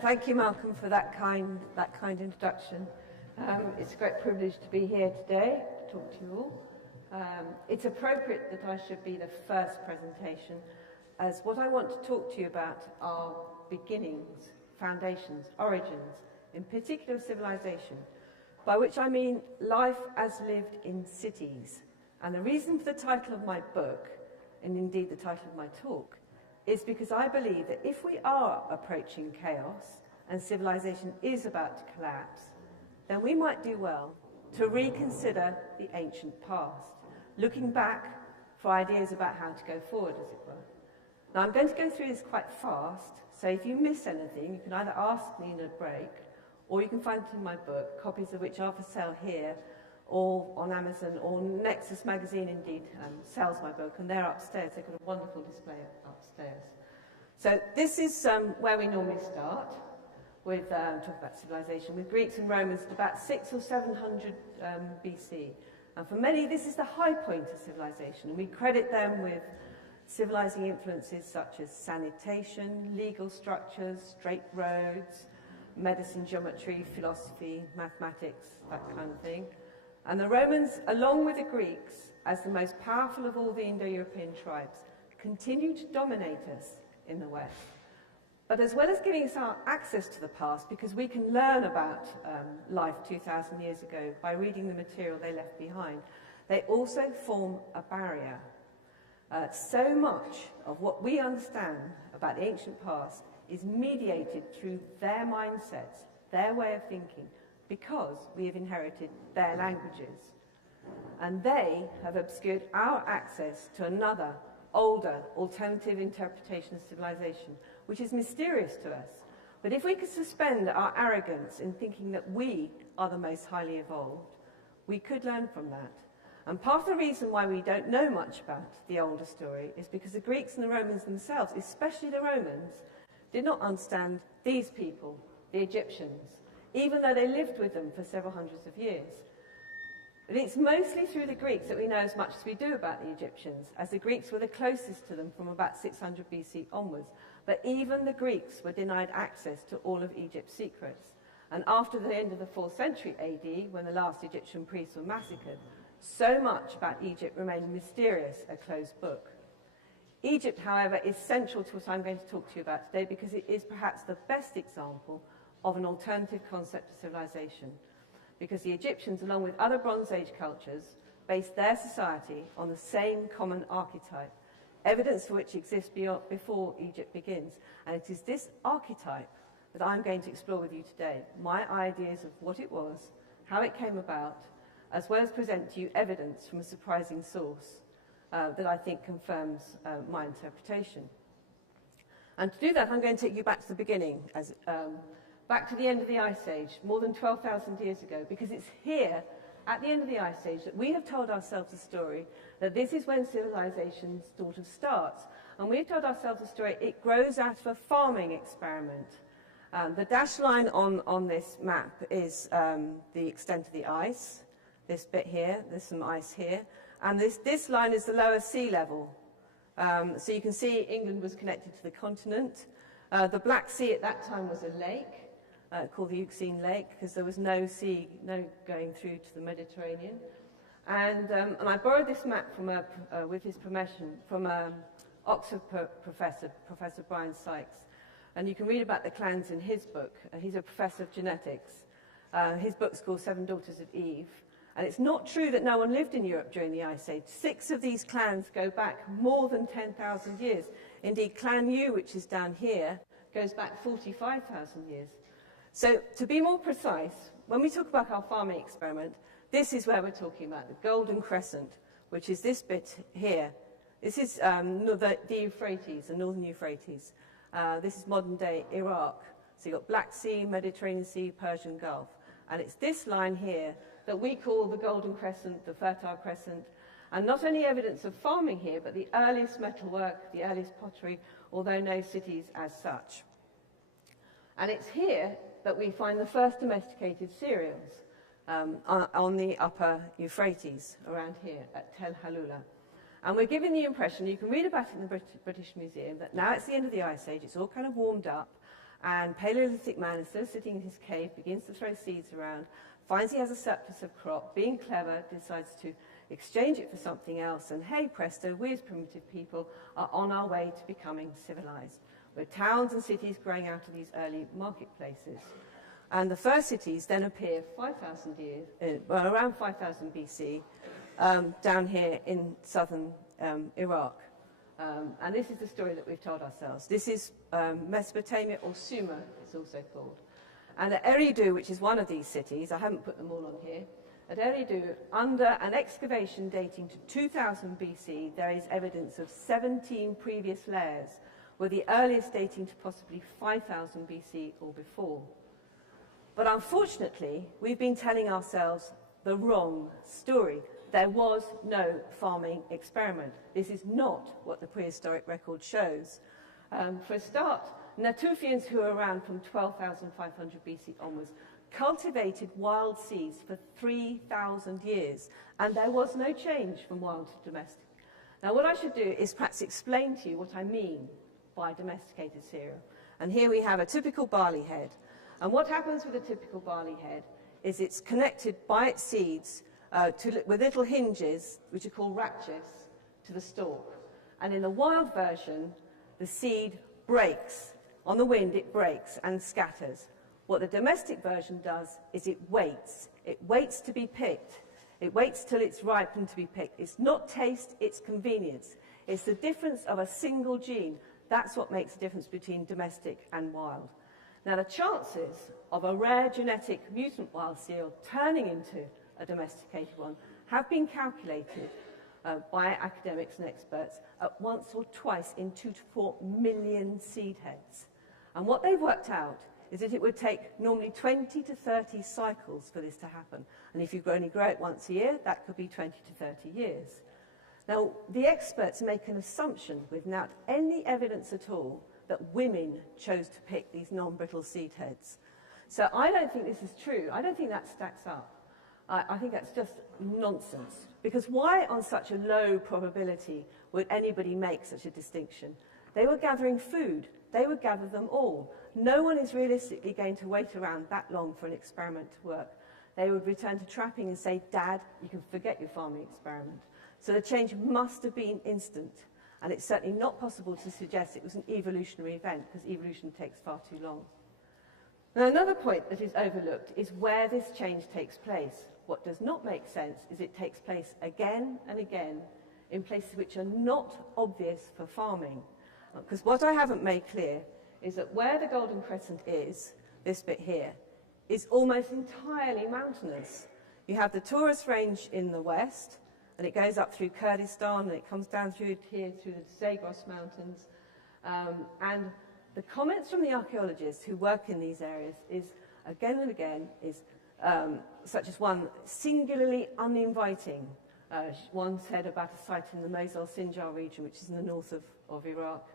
Thank you, Malcolm, for that kind introduction. It's a great privilege to be here today to talk to you all. It's appropriate that I should be the first presentation, as what I want to talk to you about are beginnings, foundations, origins, in particular civilization, by which I mean life as lived in cities. And the reason for the title of my book, and indeed the title of my talk, is because I believe that if we are approaching chaos and civilization is about to collapse, then we might do well to reconsider the ancient past, looking back for ideas about how to go forward, as it were. Now, I'm going to go through this quite fast, so if you miss anything, you can either ask me in a break, or you can find it in my book, copies of which are for sale here, or on Amazon, or Nexus magazine indeed sells my book, and they're upstairs. They've got a wonderful display upstairs. So this is where we normally start with talk about civilization, with Greeks and Romans at about 600 or 700 BC. And for many, this is the high point of civilization, and we credit them with civilizing influences such as sanitation, legal structures, straight roads, medicine, geometry, philosophy, mathematics, that kind of thing. And the Romans, along with the Greeks, as the most powerful of all the Indo-European tribes, continue to dominate us in the West. But as well as giving us our access to the past, because we can learn about life 2,000 years ago by reading the material they left behind, they also form a barrier. So much of what we understand about the ancient past is mediated through their mindsets, their way of thinking, because we have inherited their languages. And they have obscured our access to another, older, alternative interpretation of civilization, which is mysterious to us. But if we could suspend our arrogance in thinking that we are the most highly evolved, we could learn from that. And part of the reason why we don't know much about the older story is because the Greeks and the Romans themselves, especially the Romans, did not understand these people, the Egyptians, even though they lived with them for several hundreds of years. But it's mostly through the Greeks that we know as much as we do about the Egyptians, as the Greeks were the closest to them from about 600 BC onwards. But even the Greeks were denied access to all of Egypt's secrets. And after the end of the 4th century AD, when the last Egyptian priests were massacred, so much about Egypt remained mysterious, a closed book. Egypt, however, is central to what I'm going to talk to you about today because it is perhaps the best example of an alternative concept of civilization, because the Egyptians, along with other Bronze Age cultures, based their society on the same common archetype, evidence for which exists before Egypt begins. And it is this archetype that I'm going to explore with you today, my ideas of what it was, how it came about, as well as present to you evidence from a surprising source that I think confirms my interpretation. And to do that, I'm going to take you back to the beginning, back to the end of the Ice Age, more than 12,000 years ago, because it's here, at the end of the Ice Age, that we have told ourselves a story that this is when civilization sort of starts. And we've told ourselves a story, it grows out of a farming experiment. The dashed line on this map is the extent of the ice. This bit here, there's some ice here. And this line is the lower sea level. So you can see England was connected to the continent. The Black Sea at that time was a lake. Called the Euxine Lake, because there was no sea, going through to the Mediterranean. And I borrowed this map from with his permission from Oxford professor, Professor Brian Sykes. And you can read about the clans in his book. He's a professor of genetics. His book's called 7 Daughters of Eve. And it's not true that no one lived in Europe during the Ice Age. 6 of these clans go back more than 10,000 years. Indeed, Clan U, which is down here, goes back 45,000 years. So, to be more precise, when we talk about our farming experiment, this is where we're talking about, the Golden Crescent, which is this bit here. This is the Euphrates, the northern Euphrates. This is modern-day Iraq. So you've got Black Sea, Mediterranean Sea, Persian Gulf. And it's this line here that we call the Golden Crescent, the Fertile Crescent. And not only evidence of farming here, but the earliest metalwork, the earliest pottery, although no cities as such. And it's here that we find the first domesticated cereals on the upper Euphrates, around here at Tel Halula. And we're given the impression, you can read about it in the British Museum, that now it's the end of the Ice Age, it's all kind of warmed up, and Paleolithic man, instead of sitting in his cave, begins to throw seeds around, finds he has a surplus of crop, being clever, decides to exchange it for something else, and hey presto, we as primitive people are on our way to becoming civilized, with towns and cities growing out of these early marketplaces. And the first cities then appear 5,000 years, around 5,000 BC, down here in southern Iraq. And this is the story that we've told ourselves. This is Mesopotamia, or Sumer, it's also called. And at Eridu, which is one of these cities, I haven't put them all on here, at Eridu, under an excavation dating to 2000 BC, there is evidence of 17 previous layers, with the earliest dating to possibly 5000 BC or before. But unfortunately, we've been telling ourselves the wrong story. There was no farming experiment. This is not what the prehistoric record shows. For a start, Natufians who were around from 12,500 BC onwards cultivated wild seeds for 3,000 years, and there was no change from wild to domestic. Now, what I should do is perhaps explain to you what I mean by domesticated cereal. And here we have a typical barley head. And what happens with a typical barley head is it's connected by its seeds with little hinges, which are called rachis, to the stalk. And in the wild version, the seed breaks. On the wind, it breaks and scatters. What the domestic version does is it waits. It waits to be picked. It waits till it's ripened to be picked. It's not taste, it's convenience. It's the difference of a single gene. That's what makes the difference between domestic and wild. Now, the chances of a rare genetic mutant wild cereal turning into a domesticated one have been calculated by academics and experts at once or twice in 2 to 4 million seed heads. And what they've worked out is that it would take normally 20 to 30 cycles for this to happen. And if you only grow it once a year, that could be 20 to 30 years. Now, the experts make an assumption without any evidence at all that women chose to pick these non-brittle seed heads. So I don't think this is true. I don't think that stacks up. I think that's just nonsense. Because why on such a low probability would anybody make such a distinction? They were gathering food. They would gather them all. No one is realistically going to wait around that long for an experiment to work. They would return to trapping and say, Dad, you can forget your farming experiment. So the change must have been instant. And it's certainly not possible to suggest it was an evolutionary event, because evolution takes far too long. Now, another point that is overlooked is where this change takes place. What does not make sense is it takes place again and again in places which are not obvious for farming. Because what I haven't made clear is that where the Golden Crescent is, this bit here, is almost entirely mountainous. You have the Taurus Range in the west, and it goes up through Kurdistan, and it comes down through here through the Zagros Mountains. And the comments from the archaeologists who work in these areas is, again and again, is such as one singularly uninviting. One said about a site in the Mosul-Sinjar region, which is in the north of Iraq,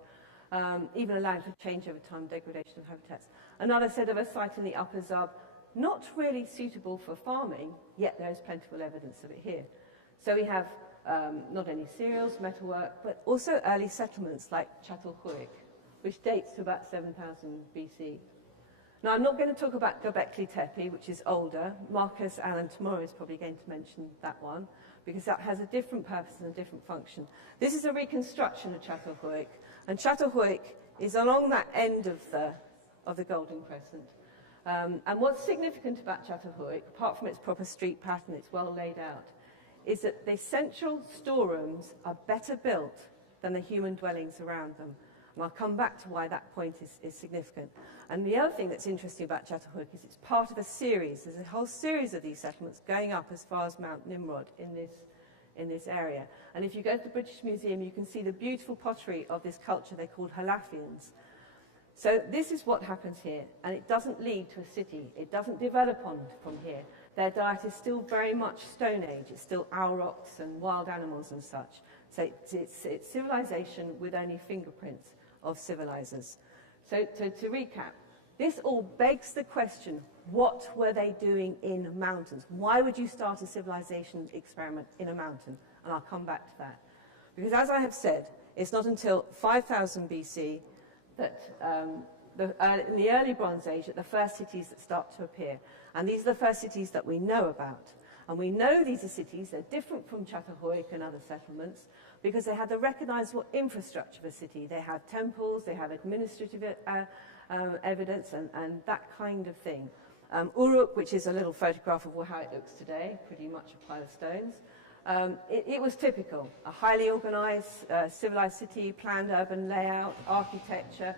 even allowing for change over time, degradation of habitats. Another said of a site in the Upper Zab, not really suitable for farming, yet there is plentiful evidence of it here. So we have not only cereals, metalwork, but also early settlements like Çatalhöyük, which dates to about 7,000 BC. Now, I'm not going to talk about Göbekli Tepe, which is older. Marcus Allen tomorrow is probably going to mention that one, because that has a different purpose and a different function. This is a reconstruction of Çatalhöyük, and Çatalhöyük is along that end of the Golden Crescent. And what's significant about Çatalhöyük, apart from its proper street pattern, it's well laid out, is that the central storerooms are better built than the human dwellings around them. And I'll come back to why that point is significant. And the other thing that's interesting about Çatalhöyük is it's part of a series. There's a whole series of these settlements going up as far as Mount Nimrod in this area. And if you go to the British Museum, you can see the beautiful pottery of this culture they're called Halafians. So this is what happens here, and it doesn't lead to a city. It doesn't develop on from here. Their diet is still very much Stone Age. It's still aurochs and wild animals and such. So it's civilization with only fingerprints of civilizers. So to recap, this all begs the question, what were they doing in mountains? Why would you start a civilization experiment in a mountain? And I'll come back to that. Because as I have said, it's not until 5000 BC that in the early Bronze Age that the first cities that start to appear. And these are the first cities that we know about. And we know these are cities, they're different from Çatalhöyük and other settlements, because they have the recognizable infrastructure of a city. They have temples, they have administrative evidence and that kind of thing. Uruk, which is a little photograph of how it looks today, pretty much a pile of stones. It was typical, a highly organized, civilized city, planned urban layout, architecture,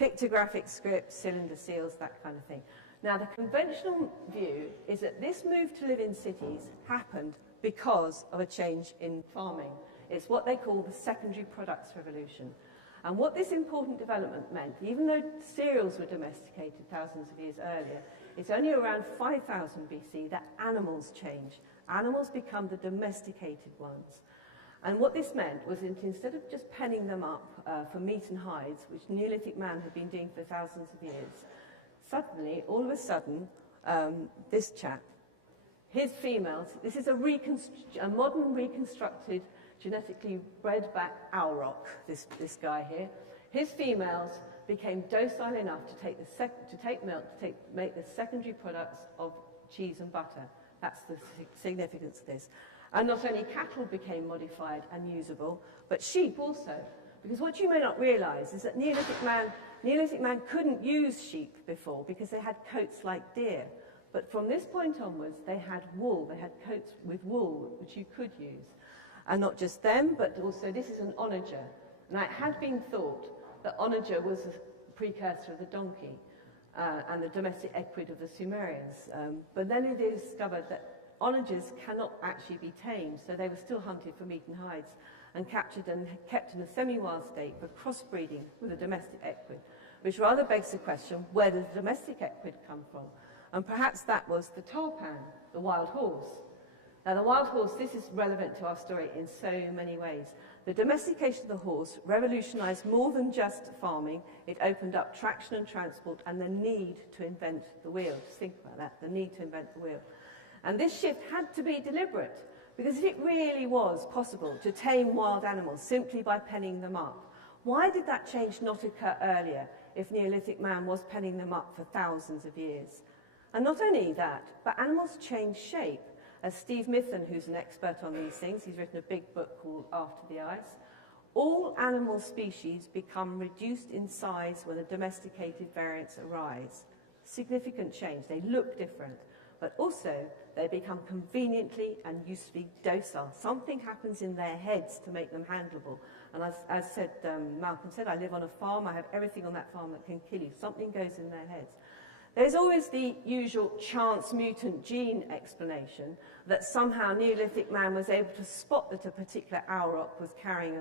pictographic scripts, cylinder seals, that kind of thing. Now, the conventional view is that this move to live in cities happened because of a change in farming. It's what they call the secondary products revolution. And what this important development meant, even though cereals were domesticated thousands of years earlier, it's only around 5000 BC that animals change. Animals become the domesticated ones. And what this meant was that instead of just penning them up for meat and hides, which Neolithic man had been doing for thousands of years, suddenly, all of a sudden, this chap, his females, this is a modern reconstructed, genetically bred back auroch, this guy here. His females became docile enough to take milk, to make the secondary products of cheese and butter. That's the significance of this. And not only cattle became modified and usable, but sheep also. Because what you may not realize is that Neolithic man couldn't use sheep before because they had coats like deer. But from this point onwards, they had wool. They had coats with wool, which you could use. And not just them, but also this is an onager. Now, it had been thought that onager was a precursor of the donkey and the domestic equid of the Sumerians. But then it is discovered that onagers cannot actually be tamed, so they were still hunted for meat and hides and captured and kept in a semi-wild state for crossbreeding with a domestic equid, which rather begs the question, where did the domestic equid come from? And perhaps that was the tarpan, the wild horse. Now, the wild horse, this is relevant to our story in so many ways. The domestication of the horse revolutionized more than just farming. It opened up traction and transport and the need to invent the wheel. Just think about that, the need to invent the wheel. And this shift had to be deliberate, because if it really was possible to tame wild animals simply by penning them up, why did that change not occur earlier if Neolithic man was penning them up for thousands of years? And not only that, but animals change shape. As Steve Mithen, who's an expert on these things, he's written a big book called After the Ice, all animal species become reduced in size when the domesticated variants arise. Significant change. They look different. But also, they become conveniently and usefully docile. Something happens in their heads to make them handleable. And as Malcolm said, I live on a farm. I have everything on that farm that can kill you. Something goes in their heads. There's always the usual chance mutant gene explanation that somehow Neolithic man was able to spot that a particular auroch was carrying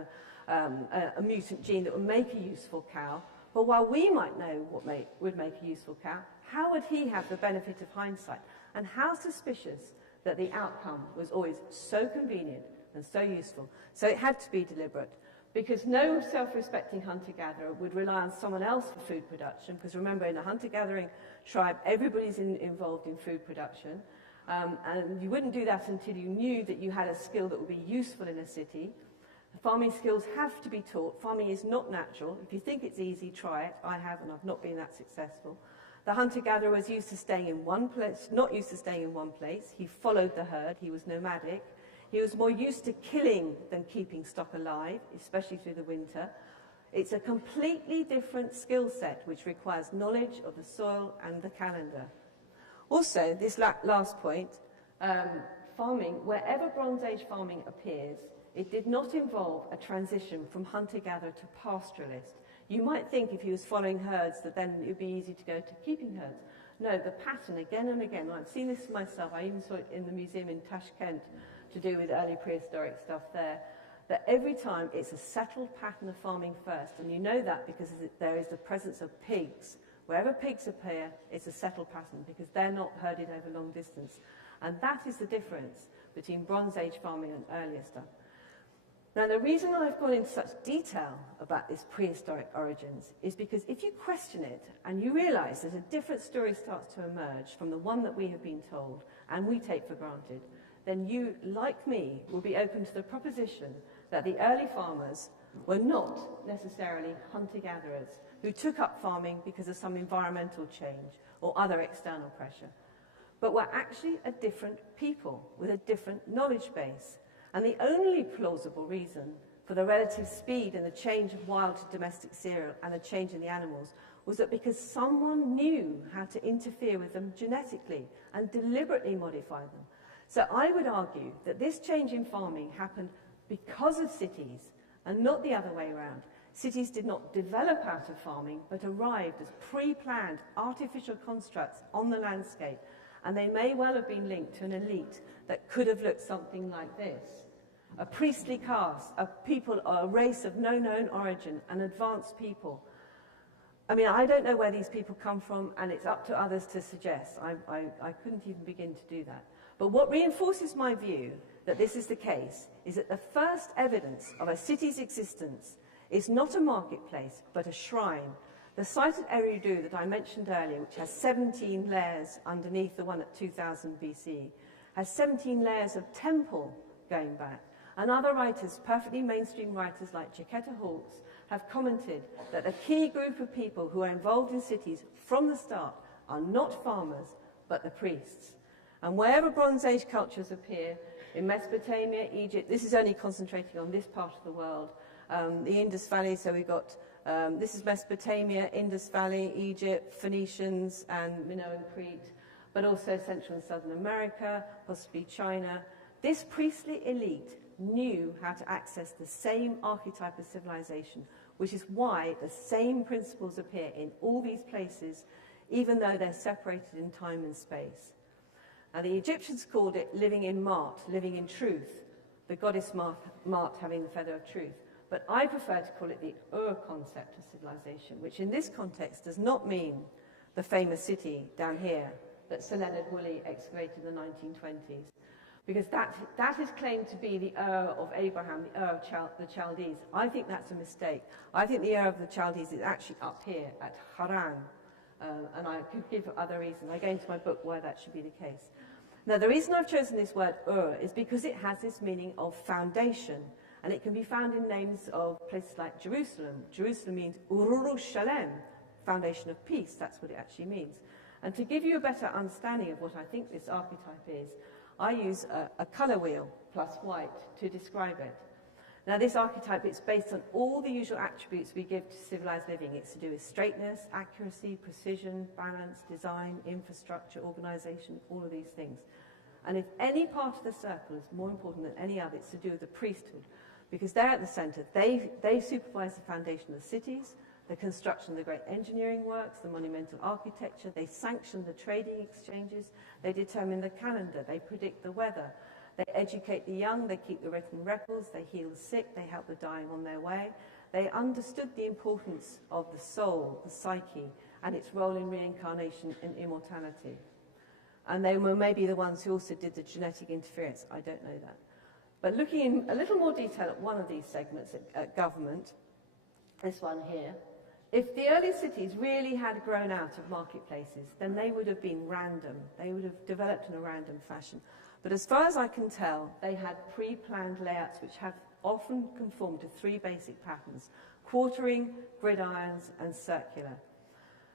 a mutant gene that would make a useful cow. But while we might know what would make a useful cow, how would he have the benefit of hindsight? And how suspicious that the outcome was always so convenient and so useful. So it had to be deliberate, because no self-respecting hunter-gatherer would rely on someone else for food production, because remember, in a hunter-gathering tribe, everybody's involved in food production, and you wouldn't do that until you knew that you had a skill that would be useful in a city. Farming skills have to be taught. Farming is not natural. If you think it's easy, try it. I have, and I've not been that successful. The hunter-gatherer was used to staying in one place, not used to staying in one place. He followed the herd. He was nomadic. He was more used to killing than keeping stock alive, especially through the winter. It's a completely different skill set, which requires knowledge of the soil and the calendar. Also, this last point, farming, wherever Bronze Age farming appears, it did not involve a transition from hunter-gatherer to pastoralist. You might think if he was following herds that then it would be easy to go to keeping herds. No, the pattern again and again, I've seen this myself, I even saw it in the museum in Tashkent to do with early prehistoric stuff there, that every time it's a settled pattern of farming first, and you know that because there is the presence of pigs. Wherever pigs appear, it's a settled pattern because they're not herded over long distance. And that is the difference between Bronze Age farming and earlier stuff. Now, the reason I've gone into such detail about this prehistoric origins is because if you question it and you realize that a different story starts to emerge from the one that we have been told and we take for granted, then you, like me, will be open to the proposition that the early farmers were not necessarily hunter-gatherers who took up farming because of some environmental change or other external pressure, but were actually a different people with a different knowledge base. And the only plausible reason for the relative speed and the change of wild to domestic cereal and the change in the animals was that because someone knew how to interfere with them genetically and deliberately modify them. So I would argue that this change in farming happened because of cities and not the other way around. Cities did not develop out of farming, but arrived as pre-planned artificial constructs on the landscape, and they may well have been linked to an elite that could have looked something like this. A priestly caste, a people, a race of no known origin, an advanced people. I mean, I don't know where these people come from, and it's up to others to suggest. I couldn't even begin to do that. But what reinforces my view that this is the case is that the first evidence of a city's existence is not a marketplace, but a shrine. The site at Eridu that I mentioned earlier, which has 17 layers underneath the one at 2000 BC, has 17 layers of temple going back. And other writers, perfectly mainstream writers like Jaquetta Hawkes, have commented that a key group of people who are involved in cities from the start are not farmers, but the priests. And wherever Bronze Age cultures appear, in Mesopotamia, Egypt, this is only concentrating on this part of the world, the Indus Valley, so we've got, this is Mesopotamia, Indus Valley, Egypt, Phoenicians, and Minoan Crete, but also Central and Southern America, possibly China. This priestly elite knew how to access the same archetype of civilization, which is why the same principles appear in all these places, even though they're separated in time and space. And the Egyptians called it living in Mart, living in truth, the goddess Mart having the feather of truth. But I prefer to call it the concept of civilization, which in this context does not mean the famous city down here that Sir Leonard Woolley excavated in the 1920s. Because that is claimed to be the of Abraham, the of the Chaldees. I think that's a mistake. I think the of the Chaldees is actually up here at Haran. And I could give other reasons. I go into my book why that should be the case. Now, the reason I've chosen this word is because it has this meaning of foundation. And it can be found in names of places like Jerusalem. Jerusalem means Urushalem, foundation of peace. That's what it actually means. And to give you a better understanding of what I think this archetype is, I use a colour wheel plus white to describe it. Now, this archetype, it's based on all the usual attributes we give to civilized living. It's to do with straightness, accuracy, precision, balance, design, infrastructure, organization, all of these things. And if any part of the circle is more important than any other, it's to do with the priesthood, because they're at the center. They supervise the foundation of the cities, the construction of the great engineering works, the monumental architecture. They sanction the trading exchanges. They determine the calendar. They predict the weather. They educate the young. They keep the written records. They heal the sick. They help the dying on their way. They understood the importance of the soul, the psyche, and its role in reincarnation and immortality. And they were maybe the ones who also did the genetic interference. I don't know that. But looking in a little more detail at one of these segments at government, this one here, if the early cities really had grown out of marketplaces, then they would have been random. They would have developed in a random fashion. But as far as I can tell, they had pre-planned layouts which have often conformed to three basic patterns: quartering, gridirons, and circular.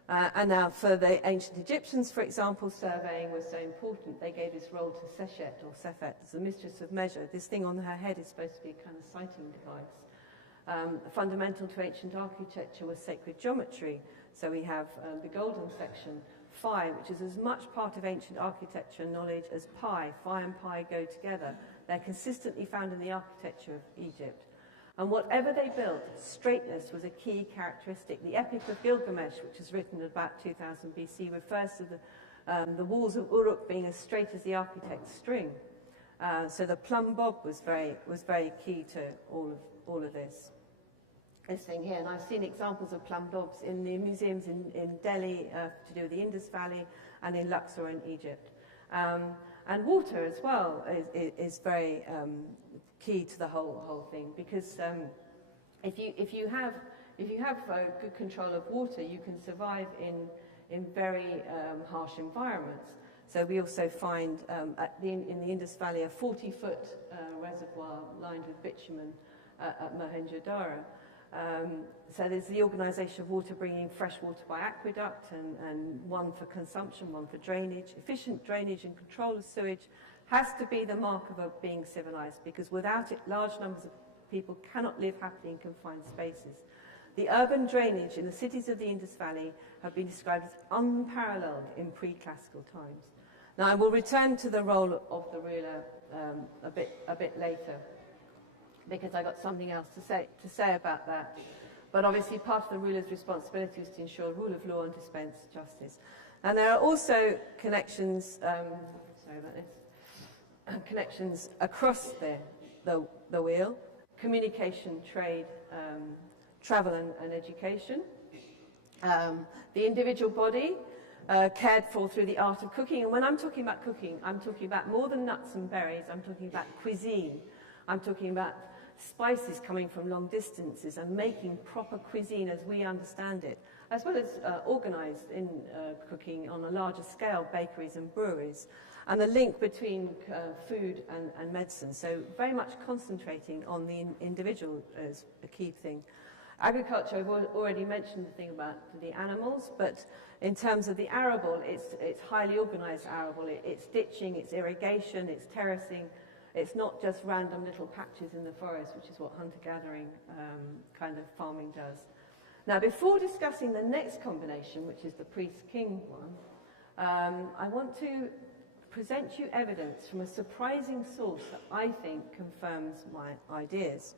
And now for the ancient Egyptians, for example, surveying was so important. They gave this role to Sechet or Sefet as the mistress of measure. This thing on her head is supposed to be a kind of sighting device. Fundamental to ancient architecture was sacred geometry. So we have the golden section, phi, which is as much part of ancient architecture knowledge as pi. Phi and pi go together. They're consistently found in the architecture of Egypt. And whatever they built, straightness was a key characteristic. The Epic of Gilgamesh, which was written about 2000 BC, refers to the walls of Uruk being as straight as the architect's string. So the plumb bob was very key to all of this. This thing here, and I've seen examples of plumb bobs in the museums in Delhi to do with the Indus Valley, and in Luxor in Egypt. And water as well is very key to the whole thing, because if you have good control of water, you can survive in very harsh environments. So we also find in the Indus Valley a 40-foot reservoir lined with bitumen at Mohenjo-Daro. So there's the organisation of water, bringing fresh water by aqueduct, and one for consumption, one for drainage. Efficient drainage and control of sewage has to be the mark of being civilised, because without it, large numbers of people cannot live happily in confined spaces. The urban drainage in the cities of the Indus Valley have been described as unparalleled in pre-classical times. Now, I will return to the role of the ruler a bit later, because I got something else to say about that. But obviously, part of the ruler's responsibility was to ensure rule of law and dispense justice. And there are also connections. Sorry about this. Connections across the wheel: communication, trade, travel, and education. The individual body cared for through the art of cooking. And when I'm talking about cooking, I'm talking about more than nuts and berries. I'm talking about cuisine. I'm talking about spices coming from long distances and making proper cuisine as we understand it, as well as organised in cooking on a larger scale, bakeries and breweries, and the link between food and medicine. So very much concentrating on the individual as a key thing. Agriculture, I've already mentioned the thing about the animals, but in terms of the arable, it's highly organised arable. It's ditching, it's irrigation, it's terracing. It's not just random little patches in the forest, which is what hunter-gathering kind of farming does. Now, before discussing the next combination, which is the priest-king one, I want to present you evidence from a surprising source that I think confirms my ideas.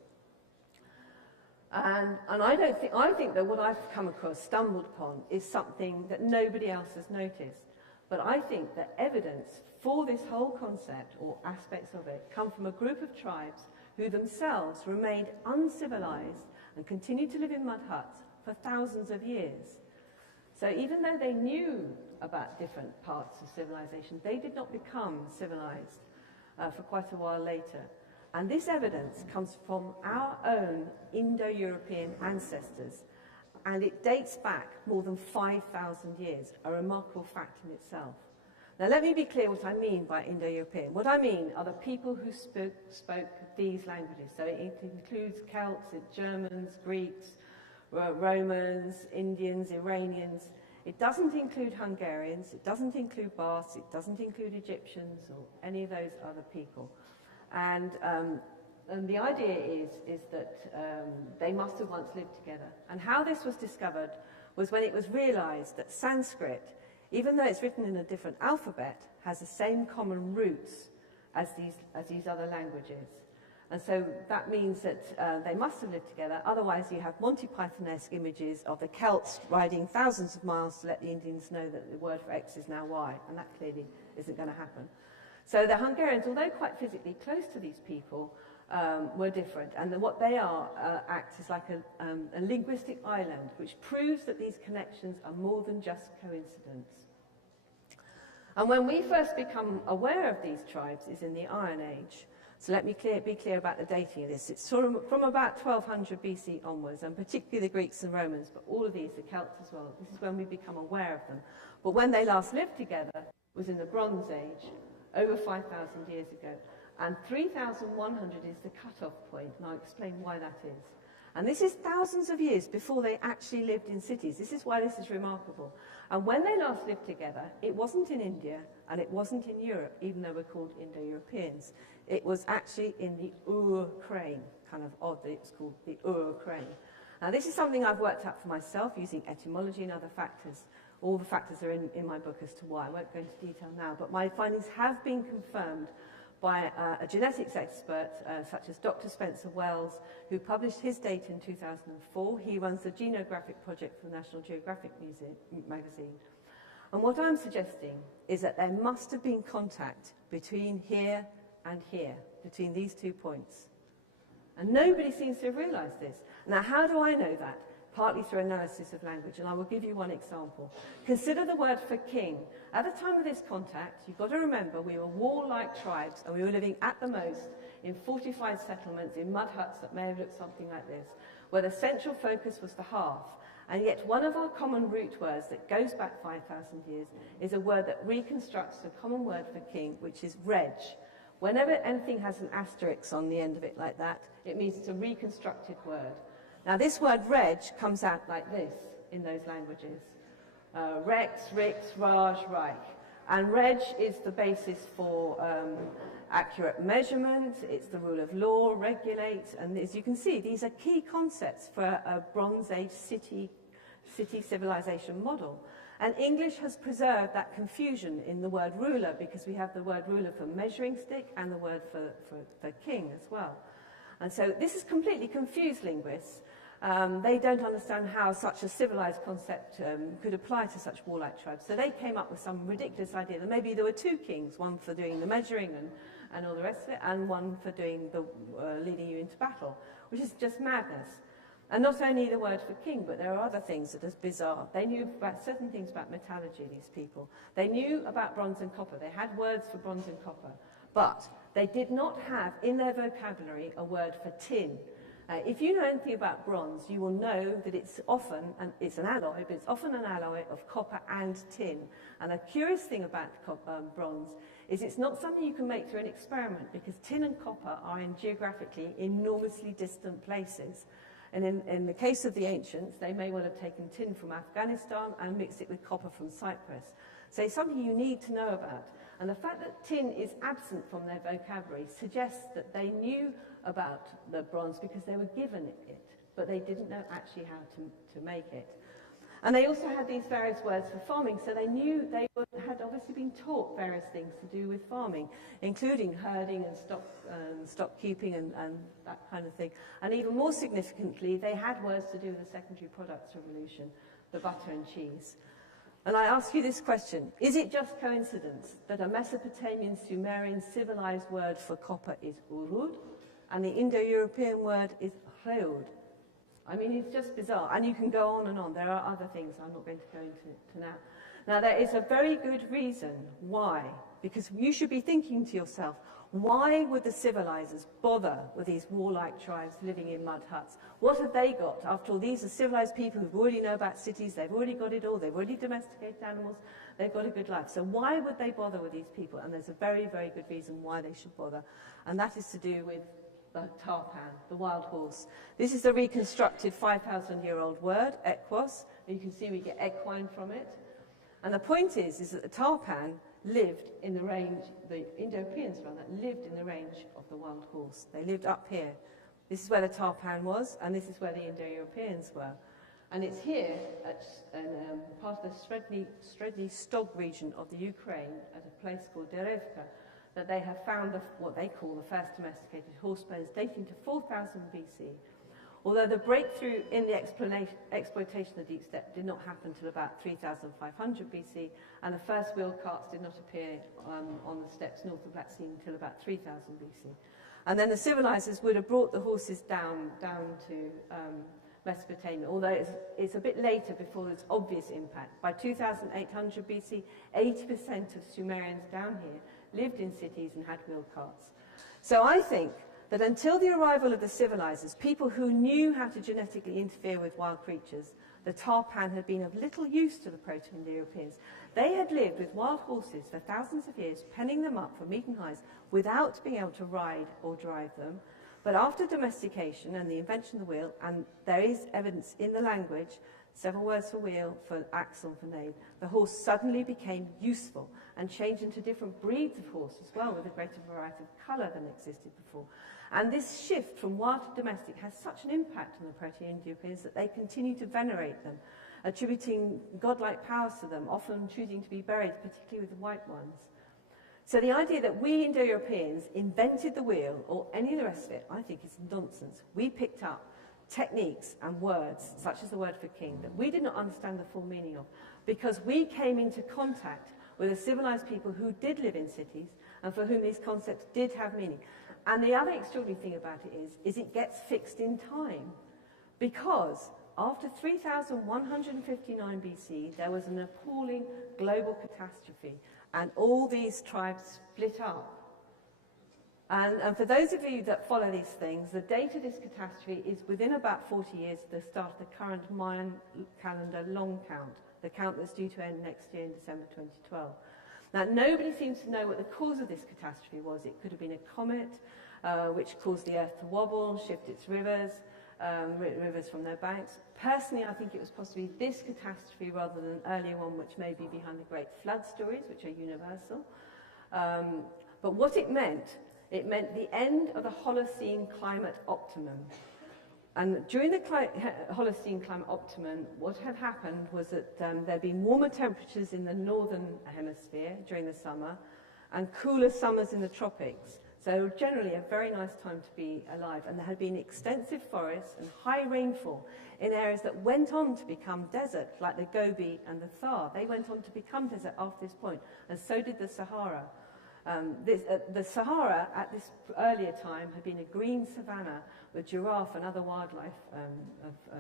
And I think that what I've come across, stumbled upon, is something that nobody else has noticed. But I think that evidence for this whole concept, or aspects of it, come from a group of tribes who themselves remained uncivilized and continued to live in mud huts for thousands of years. So even though they knew about different parts of civilization, they did not become civilized for quite a while later. And this evidence comes from our own Indo-European ancestors, and it dates back more than 5,000 years, a remarkable fact in itself. Now, let me be clear what I mean by Indo-European. What I mean are the people who spoke these languages. So it includes Celts, Germans, Greeks, Romans, Indians, Iranians. It doesn't include Hungarians, it doesn't include Basques, it doesn't include Egyptians or any of those other people. And the idea is that they must have once lived together. And how this was discovered was when it was realized that Sanskrit, even though it's written in a different alphabet, has the same common roots as these other languages. And so that means that they must have lived together. Otherwise, you have Monty Python-esque images of the Celts riding thousands of miles to let the Indians know that the word for X is now Y, and that clearly isn't going to happen. So the Hungarians, although quite physically close to these people, were different. And what they act is like a linguistic island, which proves that these connections are more than just coincidence. And when we first become aware of these tribes is in the Iron Age. So let me be clear about the dating of this. It's sort of from about 1200 BC onwards, and particularly the Greeks and Romans, but all of these, the Celts as well. This is when we become aware of them. But when they last lived together was in the Bronze Age, over 5,000 years ago. And 3,100 is the cut-off point, and I'll explain why that is. And this is thousands of years before they actually lived in cities. This is why this is remarkable. And when they last lived together, it wasn't in India, and it wasn't in Europe, even though we're called Indo-Europeans. It was actually in the Ur-Crane, kind of odd that it's called the Ur-Crane. Now, this is something I've worked out for myself using etymology and other factors. All the factors are in my book as to why. I won't go into detail now, but my findings have been confirmed by a genetics expert such as Dr. Spencer Wells, who published his data in 2004. He runs the Genographic Project for the National Geographic magazine. And what I'm suggesting is that there must have been contact between here and here, between these 2 points. And nobody seems to have realised this. Now, how do I know that? Partly through analysis of language, and I will give you one example. Consider the word for king. At the time of this contact, you've got to remember we were warlike tribes, and we were living at the most in fortified settlements, in mud huts that may have looked something like this, where the central focus was the hearth. And yet one of our common root words that goes back 5,000 years is a word that reconstructs the common word for king, which is reg, Whenever anything has an asterisk on the end of it like that, it means it's a reconstructed word. Now this word reg comes out like this in those languages. Rex, Rix, Raj, Reich. And reg is the basis for accurate measurement, it's the rule of law, regulate, and as you can see, these are key concepts for a Bronze Age city civilization model. And English has preserved that confusion in the word ruler, because we have the word ruler for measuring stick and the word for king as well. And so this has completely confused linguists. They don't understand how such a civilized concept could apply to such warlike tribes. So they came up with some ridiculous idea that maybe there were two kings, one for doing the measuring and all the rest of it, and one for doing the leading you into battle, which is just madness. And not only the word for king, but there are other things that are bizarre. They knew about certain things about metallurgy, these people. They knew about bronze and copper. They had words for bronze and copper. But they did not have in their vocabulary a word for tin. If you know anything about bronze, you will know that it's often, and it's an alloy, but it's often an alloy of copper and tin. And a curious thing about bronze is it's not something you can make through an experiment, because tin and copper are in geographically enormously distant places. And in the case of the ancients, they may well have taken tin from Afghanistan and mixed it with copper from Cyprus. So it's something you need to know about. And the fact that tin is absent from their vocabulary suggests that they knew about the bronze because they were given it, but they didn't know actually how to make it. And they also had these various words for farming, so they knew they had obviously been taught various things to do with farming, including herding and stock keeping and that kind of thing. And even more significantly, they had words to do with the secondary products revolution, the butter and cheese. And I ask you this question: is it just coincidence that a Mesopotamian Sumerian civilized word for copper is urud, and the Indo-European word is reud? I mean, it's just bizarre. And you can go on and on. There are other things I'm not going to go into now. Now, there is a very good reason why, because you should be thinking to yourself, why would the civilizers bother with these warlike tribes living in mud huts? What have they got? After all, these are civilized people who already know about cities, they've already got it all, they've already domesticated animals, they've got a good life. So why would they bother with these people? And there's a very, very good reason why they should bother. And that is to do with the tarpan, the wild horse. This is the reconstructed 5,000-year-old word, equos. You can see we get equine from it. And the point is that the tarpan lived in the range, the Indo-Europeans rather, lived in the range of the wild horse. They lived up here. This is where the tarpan was, and this is where the Indo-Europeans were. And it's here, at part of the Stredny Stog region of the Ukraine, at a place called Derevka, that they have found what they call the first domesticated horse bones dating to 4000 BC. Although the breakthrough in the exploitation of the deep steppe did not happen until about 3500 BC, and the first wheel carts did not appear on the steppes north of Black Sea until about 3000 BC. And then the civilizers would have brought the horses down to Mesopotamia, although it's a bit later before there's obvious impact. By 2800 BC, 80% of Sumerians down here lived in cities and had wheel carts. So I think that until the arrival of the civilizers, people who knew how to genetically interfere with wild creatures, the tarpan had been of little use to the Proto-Indo-Europeans. They had lived with wild horses for thousands of years, penning them up for meat and hides without being able to ride or drive them. But after domestication and the invention of the wheel, and there is evidence in the language, several words for wheel, for axle, for name, the horse suddenly became useful and changed into different breeds of horse as well, with a greater variety of colour than existed before. And this shift from wild to domestic has such an impact on the Proto-Indo-Europeans that they continue to venerate them, attributing godlike powers to them, often choosing to be buried, particularly with the white ones. So the idea that we Indo-Europeans invented the wheel, or any of the rest of it, I think is nonsense. We picked up techniques and words, such as the word for king, that we did not understand the full meaning of, because we came into contact with a civilized people who did live in cities and for whom these concepts did have meaning. And the other extraordinary thing about it is it gets fixed in time, because after 3159 BC, there was an appalling global catastrophe, and all these tribes split up. And for those of you that follow these things, the date of this catastrophe is within about 40 years of the start of the current Mayan calendar long count, the count that's due to end next year in December 2012. Now, nobody seems to know what the cause of this catastrophe was. It could have been a comet, which caused the Earth to wobble, shift its rivers from their banks. Personally, I think it was possibly this catastrophe rather than an earlier one, which may be behind the Great Flood stories, which are universal. But what it meant the end of the Holocene climate optimum. And during the Holocene climate optimum, what had happened was that there had been warmer temperatures in the northern hemisphere during the summer and cooler summers in the tropics. So generally a very nice time to be alive. And there had been extensive forests and high rainfall in areas that went on to become desert, like the Gobi and the Thar. They went on to become desert after this point, and so did the Sahara. The Sahara, at this earlier time, had been a green savanna with giraffe and other wildlife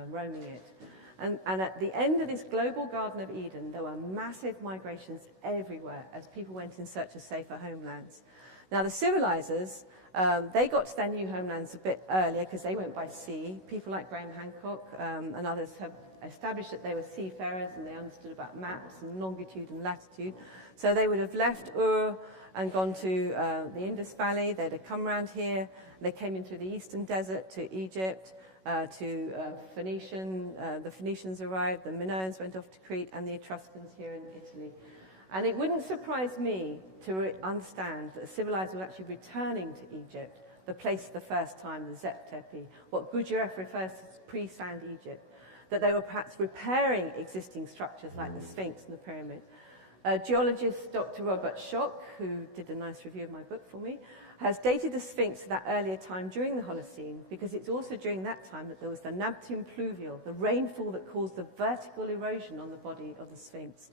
roaming it. And at the end of this global Garden of Eden, there were massive migrations everywhere as people went in search of safer homelands. Now, the civilizers, they got to their new homelands a bit earlier because they went by sea. People like Graham Hancock and others have established that they were seafarers and they understood about maps and longitude and latitude. So they would have left Ur and gone to the Indus Valley. They'd have come around here. They came in through the eastern desert to Egypt, to Phoenician. The Phoenicians arrived, the Minoans went off to Crete, and the Etruscans here in Italy. And it wouldn't surprise me to understand that the civilizers were actually returning to Egypt, the place for the first time, the Zep-Tepi, what Gurdjieff refers to as pre-sand Egypt, that they were perhaps repairing existing structures like the Sphinx and the pyramid. Geologist Dr. Robert Schoch, who did a nice review of my book for me, has dated the Sphinx to that earlier time during the Holocene, because it's also during that time that there was the Nabtium pluvial, the rainfall that caused the vertical erosion on the body of the Sphinx.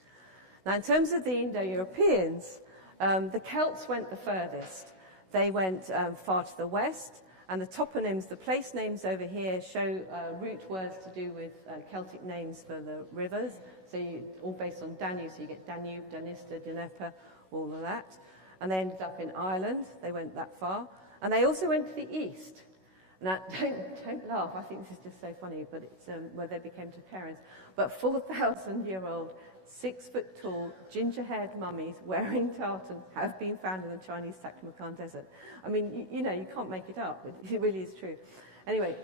Now, in terms of the Indo-Europeans, the Celts went the furthest. They went far to the west, and the toponyms, the place names over here, show root words to do with Celtic names for the rivers. So all based on Danube, so you get Danube, Danister, Dnieper, all of that. And they ended up in Ireland. They went that far. And they also went to the east. Now, don't laugh, I think this is just so funny, but it's where they became Tokharians. But 4,000-year-old, 6-foot-tall, ginger-haired mummies wearing tartan have been found in the Chinese Taklamakan Desert. I mean, you know, you can't make it up. It really is true. Anyway,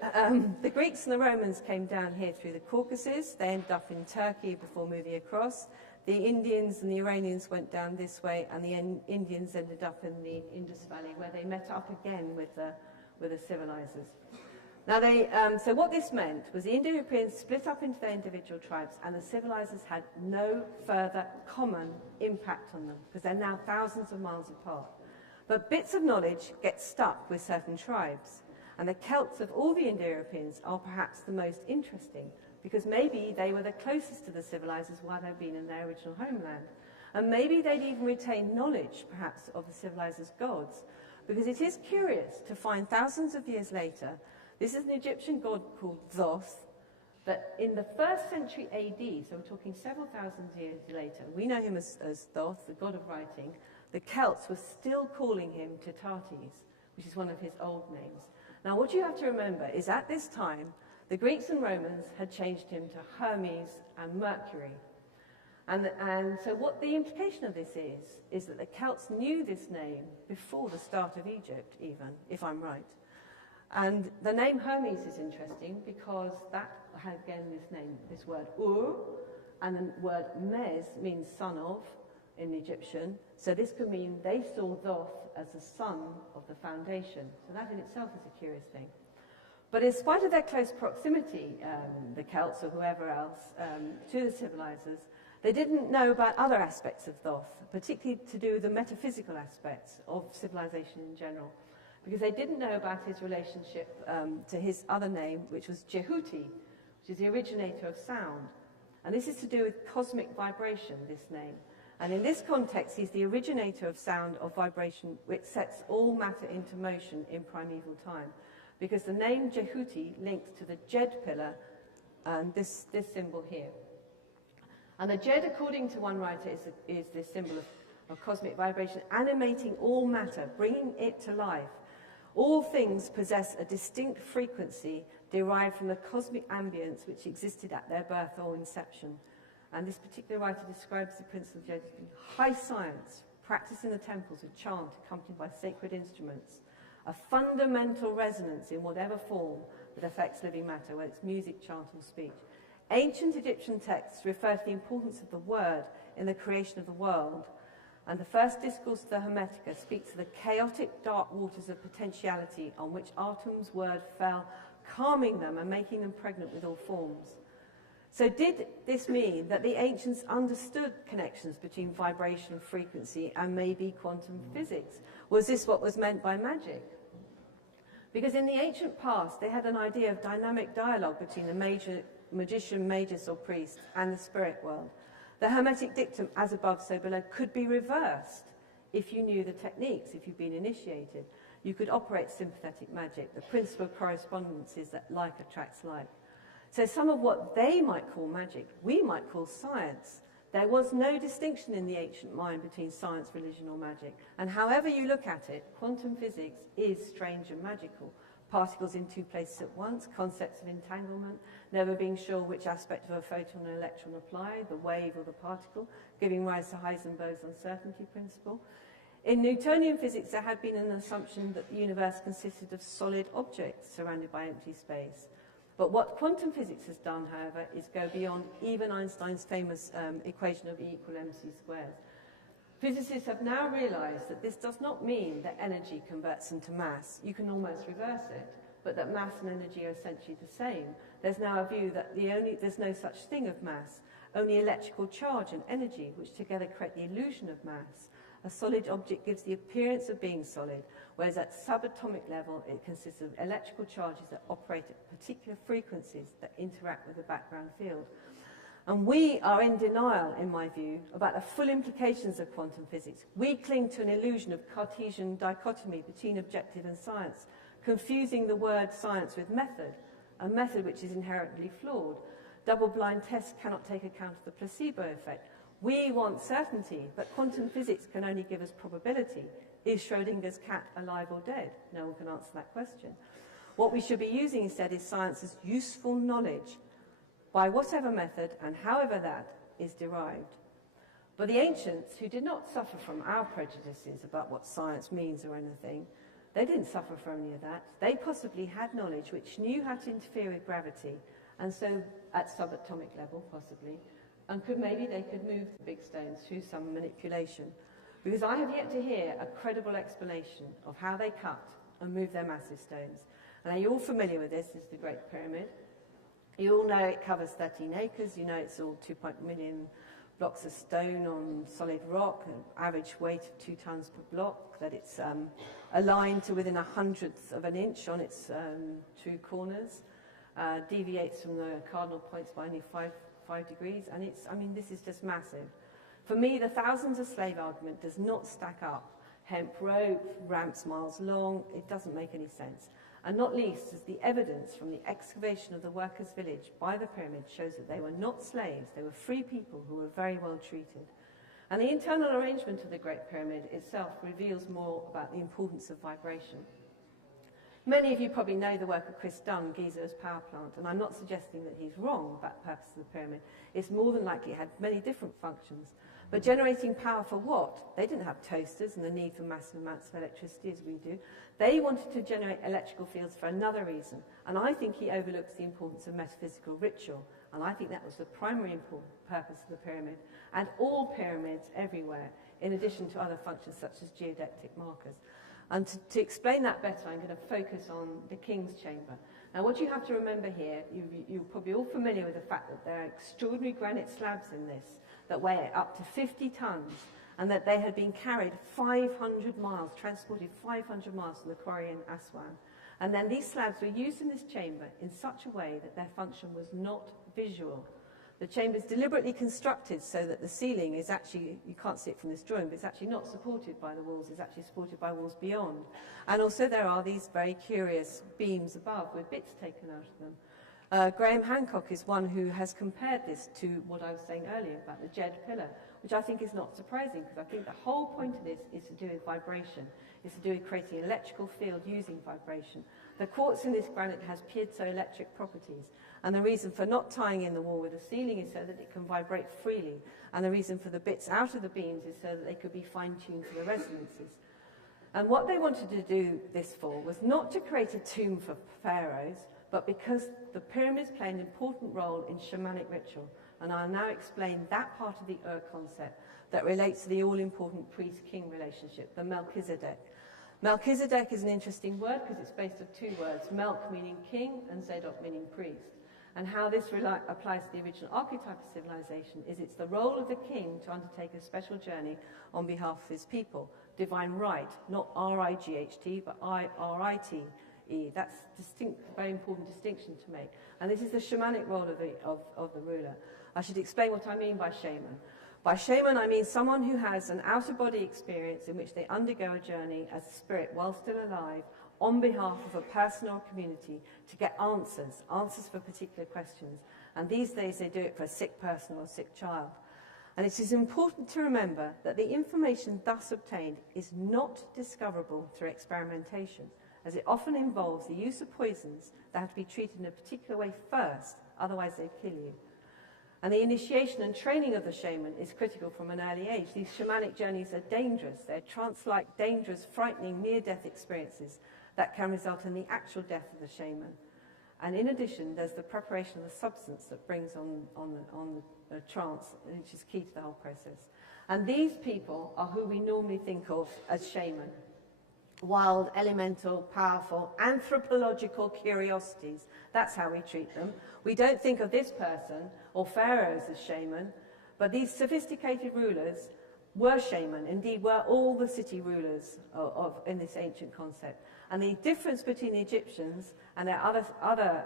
the Greeks and the Romans came down here through the Caucasus. They ended up in Turkey before moving across. The Indians and the Iranians went down this way, and the Indians ended up in the Indus Valley, where they met up again with the civilizers. Now, so what this meant was the Indo-Europeans split up into their individual tribes, and the civilizers had no further common impact on them, because they're now thousands of miles apart. But bits of knowledge get stuck with certain tribes, and the Celts of all the Indo-Europeans are perhaps the most interesting, because maybe they were the closest to the civilizers while they'd been in their original homeland. And maybe they'd even retained knowledge, perhaps, of the civilizers' gods, because it is curious to find thousands of years later, this is an Egyptian god called Thoth, that in the 1st century AD, so we're talking several thousand years later, we know him as Thoth, the god of writing. The Celts were still calling him Titates, which is one of his old names. Now, what you have to remember is at this time, the Greeks and Romans had changed him to Hermes and Mercury. And so what the implication of this is that the Celts knew this name before the start of Egypt, even, if I'm right. And the name Hermes is interesting because that had, again, this word Ur, and the word Mes means son of in Egyptian. So this could mean they saw Thoth as the son of the foundation. So that in itself is a curious thing. But in spite of their close proximity, the Celts or whoever else, to the civilizers, they didn't know about other aspects of Thoth, particularly to do with the metaphysical aspects of civilization in general, because they didn't know about his relationship to his other name, which was Jehuti, which is the originator of sound. And this is to do with cosmic vibration, this name. And in this context, he's the originator of sound, of vibration, which sets all matter into motion in primeval time. Because the name Jehuti links to the Jed pillar and this symbol here. And the Jed, according to one writer, is this symbol of cosmic vibration, animating all matter, bringing it to life. All things possess a distinct frequency derived from the cosmic ambience which existed at their birth or inception. And this particular writer describes the principle of jade as being high science, practiced in the temples with chant accompanied by sacred instruments, a fundamental resonance in whatever form that affects living matter, whether it's music, chant, or speech. Ancient Egyptian texts refer to the importance of the word in the creation of the world, and the first discourse of the Hermetica speaks of the chaotic dark waters of potentiality on which Atum's word fell, calming them and making them pregnant with all forms. So did this mean that the ancients understood connections between vibration, frequency, and maybe quantum physics? Was this what was meant by magic? Because in the ancient past, they had an idea of dynamic dialogue between the magician, magus, or priest, and the spirit world. The Hermetic dictum, as above, so below, could be reversed if you knew the techniques, if you'd been initiated. You could operate sympathetic magic. The principle of correspondence is that like attracts like. So some of what they might call magic, we might call science. There was no distinction in the ancient mind between science, religion, or magic. And however you look at it, quantum physics is strange and magical. Particles in two places at once, concepts of entanglement, never being sure which aspect of a photon or electron apply, the wave or the particle, giving rise to Heisenberg's uncertainty principle. In Newtonian physics, there had been an assumption that the universe consisted of solid objects surrounded by empty space. But what quantum physics has done, however, is go beyond even Einstein's famous equation of E equal mc squared. Physicists have now realized that this does not mean that energy converts into mass. You can almost reverse it, but that mass and energy are essentially the same. There's now a view that there's no such thing of mass, only electrical charge and energy, which together create the illusion of mass. A solid object gives the appearance of being solid, whereas at subatomic level, it consists of electrical charges that operate at particular frequencies that interact with the background field. And we are in denial, in my view, about the full implications of quantum physics. We cling to an illusion of Cartesian dichotomy between objective and science, confusing the word science with method, a method which is inherently flawed. Double-blind tests cannot take account of the placebo effect. We want certainty, but quantum physics can only give us probability. Is Schrodinger's cat alive or dead? No one can answer that question. What we should be using instead is science as useful knowledge by whatever method and however that is derived. But the ancients, who did not suffer from our prejudices about what science means or anything, they didn't suffer from any of that. They possibly had knowledge which knew how to interfere with gravity, and so at subatomic level, possibly, and maybe they could move the big stones through some manipulation. Because I have yet to hear a credible explanation of how they cut and move their massive stones. And are you all familiar with this? This is the Great Pyramid. You all know it covers 13 acres. You know it's all 2.1 million blocks of stone on solid rock, an average weight of 2 tons per block, that it's aligned to within 100th of an inch on its two corners, deviates from the cardinal points by only 5 degrees, and this is just massive. For me, the thousands of slave argument does not stack up. Hemp rope, ramps miles long, it doesn't make any sense. And not least as the evidence from the excavation of the workers' village by the pyramid shows that they were not slaves, they were free people who were very well treated. And the internal arrangement of the Great Pyramid itself reveals more about the importance of vibration. Many of you probably know the work of Chris Dunn, Giza's power plant, and I'm not suggesting that he's wrong about the purpose of the pyramid. It's more than likely it had many different functions. But generating power for what? They didn't have toasters and the need for massive amounts of electricity as we do. They wanted to generate electrical fields for another reason. And I think he overlooks the importance of metaphysical ritual. And I think that was the primary purpose of the pyramid. And all pyramids everywhere, in addition to other functions such as geodetic markers. And to explain that better, I'm going to focus on the King's Chamber. Now, what you have to remember here, you're probably all familiar with the fact that there are extraordinary granite slabs in this that weigh up to 50 tons, and that they had been carried 500 miles, transported 500 miles from the quarry in Aswan. And then these slabs were used in this chamber in such a way that their function was not visual. The chamber is deliberately constructed so that the ceiling is actually, you can't see it from this drawing, but it's actually not supported by the walls, it's actually supported by walls beyond. And also there are these very curious beams above with bits taken out of them. Graham Hancock is one who has compared this to what I was saying earlier about the Jed pillar, which I think is not surprising, because I think the whole point of this is to do with vibration. It's to do with creating an electrical field using vibration. The quartz in this granite has piezoelectric properties, And the reason for not tying in the wall with the ceiling is so that it can vibrate freely. And the reason for the bits out of the beams is so that they could be fine-tuned for the resonances. And what they wanted to do this for was not to create a tomb for pharaohs, but because the pyramids play an important role in shamanic ritual. And I'll now explain that part of the concept that relates to the all-important priest-king relationship, the Melchizedek. Melchizedek is an interesting word because it's based on two words, Melch meaning king and Zadok meaning priest. And how this applies to the original archetype of civilization is it's the role of the king to undertake a special journey on behalf of his people. Divine right, not R-I-G-H-T, but I-R-I-T-E. That's a very important distinction to make. And this is the shamanic role of the ruler. I should explain what I mean by shaman. By shaman, I mean someone who has an out-of-body experience in which they undergo a journey as a spirit while still alive on behalf of a person or community to get answers for particular questions. And these days they do it for a sick person or a sick child. And it is important to remember that the information thus obtained is not discoverable through experimentation, as it often involves the use of poisons that have to be treated in a particular way first, otherwise they kill you. And the initiation and training of the shaman is critical from an early age. These shamanic journeys are dangerous. They're trance-like, dangerous, frightening, near-death experiences that can result in the actual death of the shaman. And in addition, there's the preparation of the substance that brings on the trance, which is key to the whole process. And these people are who we normally think of as shaman. Wild, elemental, powerful, anthropological curiosities. That's how we treat them. We don't think of this person or pharaohs as shaman, but these sophisticated rulers were shaman, indeed were all the city rulers in this ancient concept. And the difference between the Egyptians and their other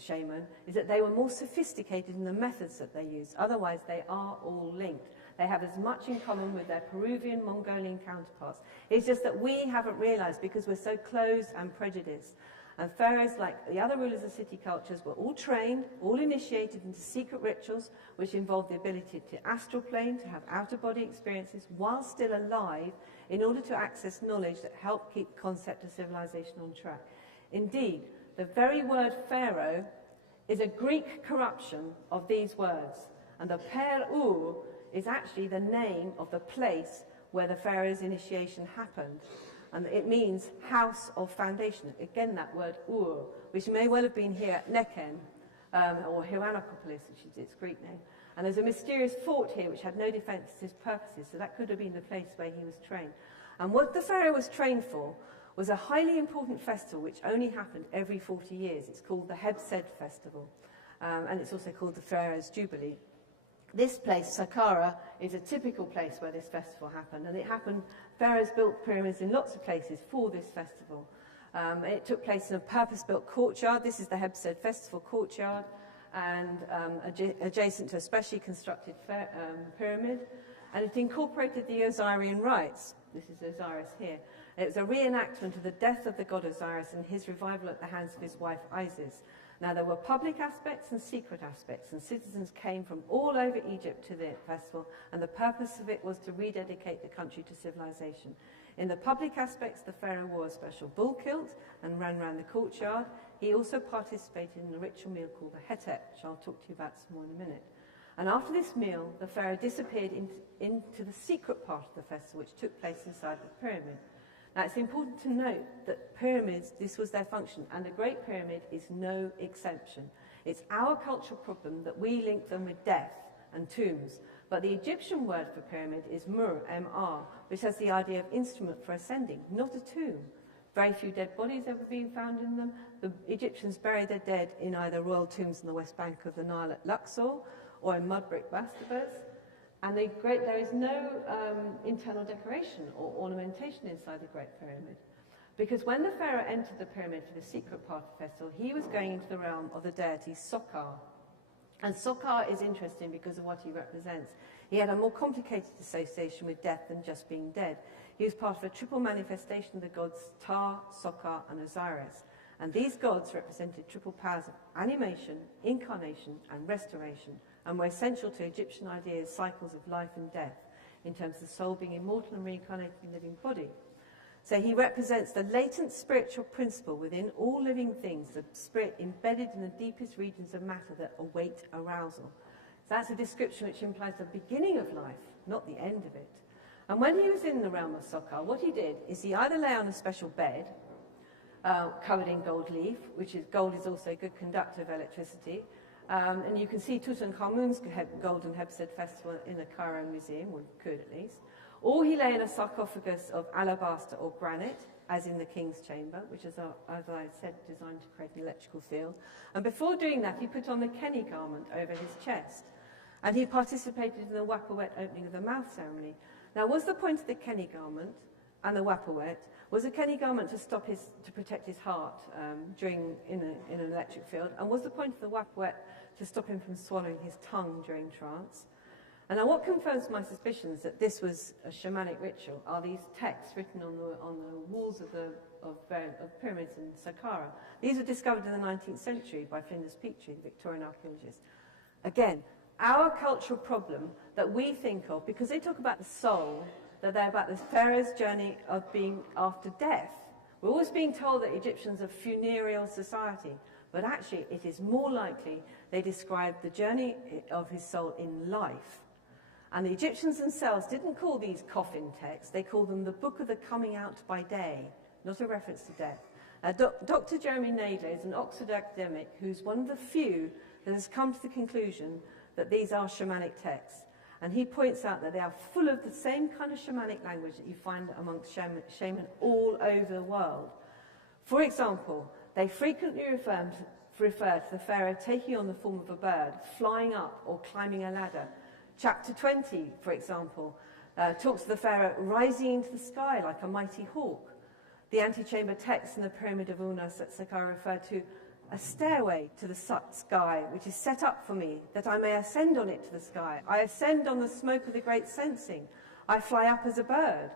shaman is that they were more sophisticated in the methods that they used. Otherwise, they are all linked. They have as much in common with their Peruvian, Mongolian counterparts. It's just that we haven't realized because we're so closed and prejudiced. And pharaohs, like the other rulers of city cultures, were all trained, all initiated into secret rituals, which involved the ability to astral plane, to have out-of-body experiences while still alive, in order to access knowledge that helped keep the concept of civilization on track. Indeed, the very word pharaoh is a Greek corruption of these words. And the Per-Ur is actually the name of the place where the pharaoh's initiation happened. And it means house of foundation. Again, that word Ur, which may well have been here at Nekhen, or Hierapolis, which is its Greek name. And there's a mysterious fort here which had no defensive purposes, so that could have been the place where he was trained. And what the pharaoh was trained for was a highly important festival which only happened every 40 years. It's called the Hebsed Festival, and it's also called the Pharaoh's Jubilee. This place, Saqqara, is a typical place where this festival happened, and it happened, pharaohs built pyramids in lots of places for this festival. It took place in a purpose-built courtyard. This is the Hebsed Festival courtyard, and adjacent to a specially constructed pyramid, and it incorporated the Osirian rites. This is Osiris here. It was a reenactment of the death of the god Osiris and his revival at the hands of his wife Isis. Now, there were public aspects and secret aspects, and citizens came from all over Egypt to the festival, and the purpose of it was to rededicate the country to civilization. In the public aspects, the pharaoh wore a special bull kilt and ran around the courtyard. He also participated in a ritual meal called the Hetep, which I'll talk to you about some more in a minute. And after this meal, the pharaoh disappeared into the secret part of the festival, which took place inside the pyramid. Now, it's important to note that pyramids, this was their function, and the Great Pyramid is no exception. It's our cultural problem that we link them with death and tombs. But the Egyptian word for pyramid is mur, M-R, which has the idea of instrument for ascending, not a tomb. Very few dead bodies ever being found in them. The Egyptians buried their dead in either royal tombs on the west bank of the Nile at Luxor or in mud brick mastabas. And there is no internal decoration or ornamentation inside the Great Pyramid. Because when the pharaoh entered the pyramid for the secret part of the festival, he was going into the realm of the deity Sokar. And Sokar is interesting because of what he represents. He had a more complicated association with death than just being dead. He was part of a triple manifestation of the gods Ptah, Sokar, and Osiris. And these gods represented triple powers of animation, incarnation, and restoration, and were essential to Egyptian ideas, cycles of life and death, in terms of the soul being immortal and reincarnated in a living body. So he represents the latent spiritual principle within all living things, the spirit embedded in the deepest regions of matter that await arousal. So that's a description which implies the beginning of life, not the end of it. And when he was in the realm of Sokar, what he did is he either lay on a special bed covered in gold leaf, which is gold is also a good conductor of electricity. And you can see Tutankhamun's Golden Hepsid Festival in the Cairo Museum, or could at least. Or he lay in a sarcophagus of alabaster or granite, as in the King's Chamber, which is, as I said, designed to create an electrical field. And before doing that, he put on the Keni garment over his chest. And he participated in the Wapawet opening of the mouth ceremony. Now, was the point of the Keni garment and the Wapawet, was the Keni garment to protect his heart in an electric field? And was the point of the Wapawet to stop him from swallowing his tongue during trance? And now what confirms my suspicions that this was a shamanic ritual are these texts written on the walls of pyramids in Saqqara. These were discovered in the 19th century by Flinders Petrie, the Victorian archaeologist. Again, our cultural problem that we think of, because they talk about the soul, that they're about the pharaoh's journey of being after death. We're always being told that Egyptians are a funereal society, but actually it is more likely they describe the journey of his soul in life. And the Egyptians themselves didn't call these coffin texts, they called them the Book of the Coming Out by Day, not a reference to death. Dr. Jeremy Nadler is an Oxford academic who's one of the few that has come to the conclusion that these are shamanic texts. And he points out that they are full of the same kind of shamanic language that you find amongst shaman all over the world. For example, they frequently refer to the pharaoh taking on the form of a bird, flying up or climbing a ladder. Chapter 20, for example, talks of the pharaoh rising into the sky like a mighty hawk. The antechamber text in the Pyramid of Unas at Saqqara refer to a stairway to the sky, which is set up for me, that I may ascend on it to the sky. I ascend on the smoke of the great sensing. I fly up as a bird.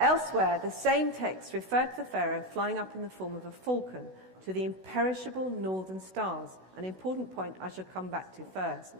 Elsewhere, the same text refer to the pharaoh flying up in the form of a falcon to the imperishable northern stars, an important point I shall come back to first.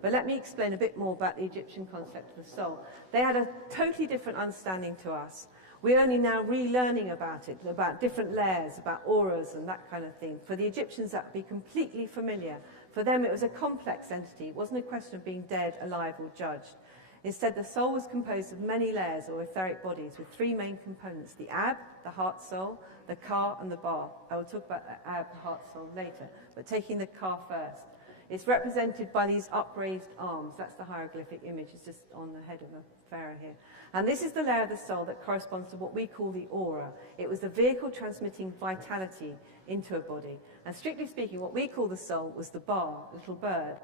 But let me explain a bit more about the Egyptian concept of the soul. They had a totally different understanding to us. We're only now relearning about it, about different layers, about auras and that kind of thing. For the Egyptians, that would be completely familiar. For them, it was a complex entity. It wasn't a question of being dead, alive, or judged. Instead, the soul was composed of many layers or etheric bodies with three main components: the ab, the heart soul, the ka, and the ba. I will talk about the ab, the heart soul later, but taking the ka first. It's represented by these upraised arms. That's the hieroglyphic image. It's just on the head of a pharaoh here. And this is the layer of the soul that corresponds to what we call the aura. It was the vehicle transmitting vitality into a body. And strictly speaking, what we call the soul was the ba, little bird.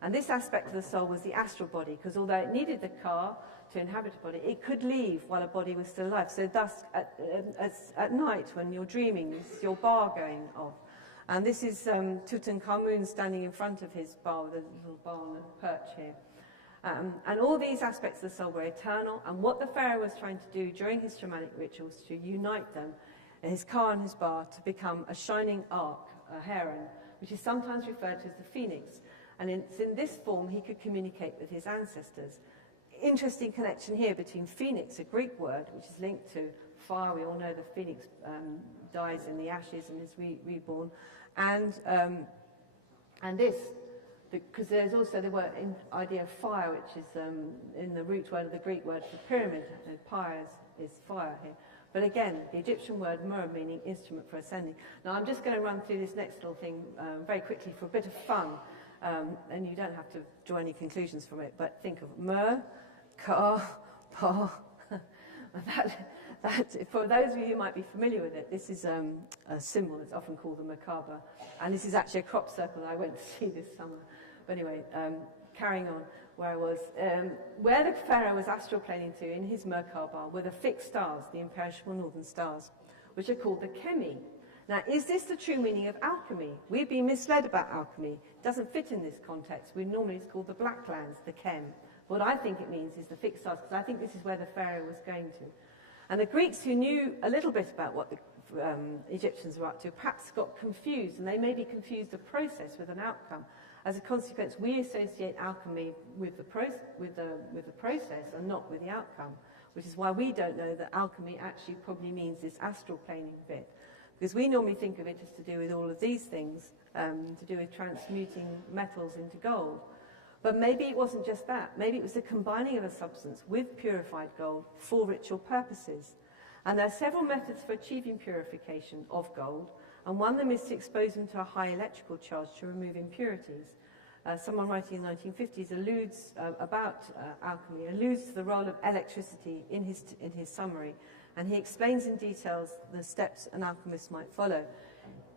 And this aspect of the soul was the astral body, because although it needed the ka to inhabit a body, it could leave while a body was still alive. So thus, at night, when you're dreaming, it's your ba going off. And this is Tutankhamun standing in front of his bar with a little bar on a perch here. And all these aspects of the soul were eternal, and what the pharaoh was trying to do during his shamanic rituals to unite them, his ka and his bar, to become a shining ark, a heron, which is sometimes referred to as the phoenix. And it's in this form he could communicate with his ancestors. Interesting connection here between phoenix, a Greek word, which is linked to fire. We all know the phoenix dies in the ashes and is reborn. And this, because there's also the word idea of fire, which is in the root word of the Greek word for pyramid. Pyre is fire here. But again, the Egyptian word mur, meaning instrument for ascending. Now I'm just going to run through this next little thing very quickly for a bit of fun. And you don't have to draw any conclusions from it, but think of mur, ka, pa. That, for those of you who might be familiar with it, this is a symbol that's often called the Merkaba. And this is actually a crop circle that I went to see this summer. But anyway, carrying on where I was. Where the pharaoh was astral planing to in his Merkaba were the fixed stars, the imperishable northern stars, which are called the Kemi. Now, is this the true meaning of alchemy? We've been misled about alchemy. It doesn't fit in this context. It's called the Black Lands, the Kem. What I think it means is the fixed stars, because I think this is where the pharaoh was going to. And the Greeks, who knew a little bit about what the Egyptians were up to, perhaps got confused, and they maybe confused the process with an outcome. As a consequence, we associate alchemy with the process and not with the outcome. which is why we don't know that alchemy actually probably means this astral planing bit. Because we normally think of it as to do with all of these things, to do with transmuting metals into gold. But maybe it wasn't just that. Maybe it was the combining of a substance with purified gold for ritual purposes. And there are several methods for achieving purification of gold, and one of them is to expose them to a high electrical charge to remove impurities. Someone writing in the 1950s alludes about alchemy, alludes to the role of electricity in his summary, and he explains in details the steps an alchemist might follow.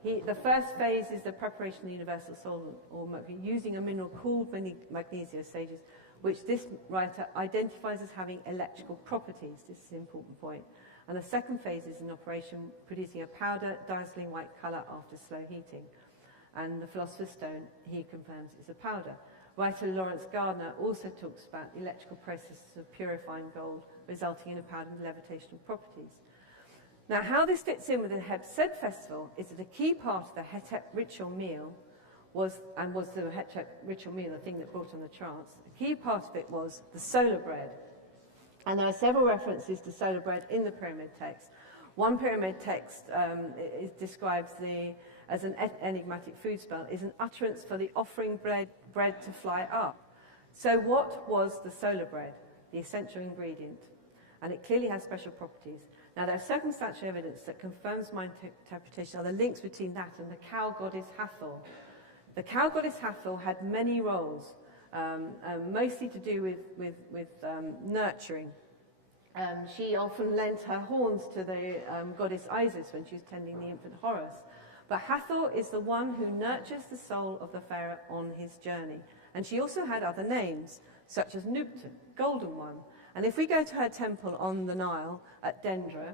The first phase is the preparation of the universal solvent, or using a mineral called magnesia sages, which this writer identifies as having electrical properties. This is an important point. And the second phase is in operation, producing a powder, dazzling white colour after slow heating. And the philosopher's stone, he confirms, is a powder. Writer Lawrence Gardner also talks about the electrical processes of purifying gold, resulting in a powder with levitational properties. Now, how this fits in with the Heb-Sed festival is that a key part of the Hetep ritual meal was the Hetep ritual meal, the thing that brought on the trance, a key part of it was the solar bread. And there are several references to solar bread in the pyramid text. One pyramid text describes as an enigmatic food spell, is an utterance for the offering bread to fly up. So what was the solar bread, the essential ingredient? And it clearly has special properties. Now, there are circumstantial evidence that confirms my interpretation of the links between that and the cow goddess Hathor. The cow goddess Hathor had many roles, mostly to do with nurturing. She often lent her horns to the goddess Isis when she was tending the infant Horus. But Hathor is the one who nurtures the soul of the pharaoh on his journey. And she also had other names, such as Nubtu, Golden One. And if we go to her temple on the Nile at Dendra,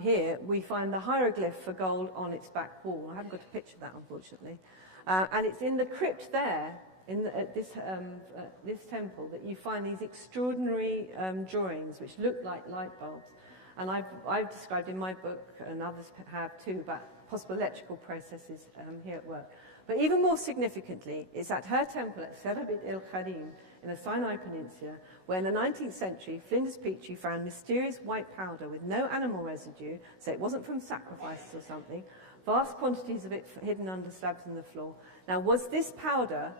here we find the hieroglyph for gold on its back wall. I haven't got a picture of that, unfortunately. And it's in the crypt there, at this temple, that you find these extraordinary drawings which look like light bulbs. And I've described in my book, and others have too, about possible electrical processes here at work. But even more significantly, it's at her temple at Serabit el-Kharim in the Sinai Peninsula, where in the 19th century, Flinders Petrie found mysterious white powder with no animal residue, so it wasn't from sacrifices or something, vast quantities of it hidden under slabs in the floor. Now, was this powder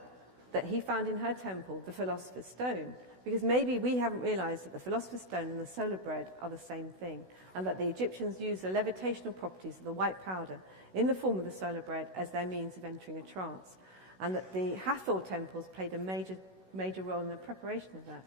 that he found in her temple the philosopher's stone? Because maybe we haven't realized that the philosopher's stone and the solar bread are the same thing, and that the Egyptians used the levitational properties of the white powder in the form of the solar bread as their means of entering a trance, and that the Hathor temples played a major role in the preparation of that.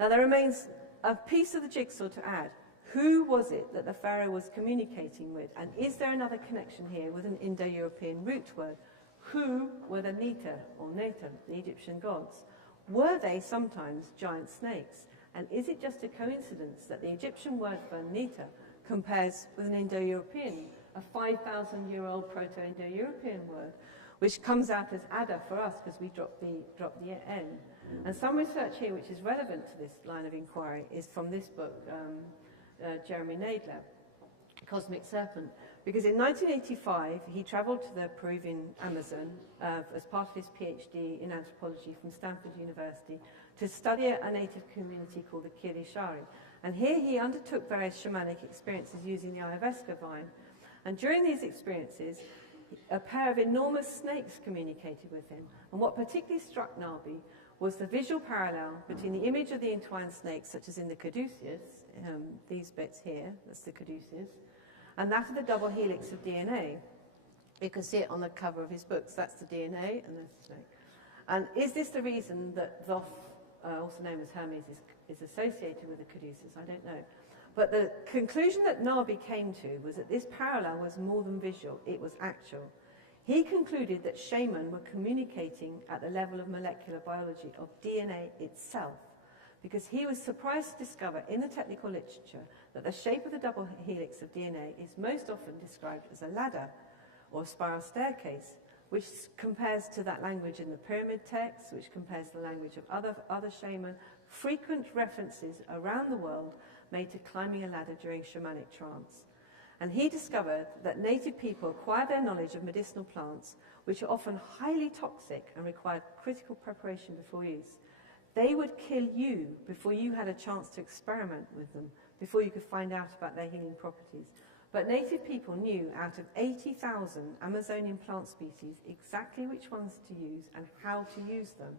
Now, there remains a piece of the jigsaw to add. Who was it that the pharaoh was communicating with? And is there another connection here with an Indo-European root word? Who were the Neta, or Neta, the Egyptian gods? Were they sometimes giant snakes? And is it just a coincidence that the Egyptian word for Neta compares with an Indo-European, a 5,000-year-old Proto-Indo-European word, which comes out as Ada for us because we drop the N? And some research here which is relevant to this line of inquiry is from this book, Jeremy Nadler, Cosmic Serpent, because in 1985 he travelled to the Peruvian Amazon as part of his PhD in anthropology from Stanford University to study a native community called the Kirishari. And here he undertook various shamanic experiences using the ayahuasca vine. And during these experiences, a pair of enormous snakes communicated with him. And what particularly struck Nabi was the visual parallel between the image of the entwined snakes, such as in the caduceus, these bits here, that's the caduceus, and that of the double helix of DNA. You can see it on the cover of his books. That's the DNA and that's the snake. And is this the reason that Thoth, also known as Hermes, is associated with the caduceus? I don't know. But the conclusion that Nabi came to was that this parallel was more than visual, it was actual. He concluded that shaman were communicating at the level of molecular biology, of DNA itself, because he was surprised to discover in the technical literature that the shape of the double helix of DNA is most often described as a ladder or a spiral staircase, which compares to that language in the pyramid text, which compares to the language of other shaman, frequent references around the world made to climbing a ladder during shamanic trance. And he discovered that native people acquired their knowledge of medicinal plants, which are often highly toxic and require critical preparation before use. They would kill you before you had a chance to experiment with them, before you could find out about their healing properties. But native people knew out of 80,000 Amazonian plant species exactly which ones to use and how to use them.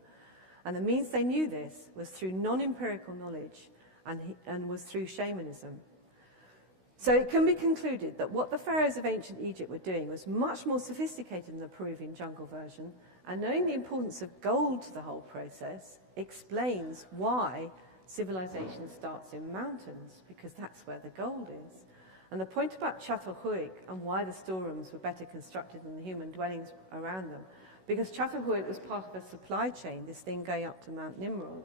And the means they knew this was through non-empirical knowledge and was through shamanism. So it can be concluded that what the pharaohs of ancient Egypt were doing was much more sophisticated than the Peruvian jungle version, and knowing the importance of gold to the whole process explains why civilization starts in mountains, because that's where the gold is. And the point about Çatalhöyük and why the storerooms were better constructed than the human dwellings around them, because Çatalhöyük was part of a supply chain, this thing going up to Mount Nimrod,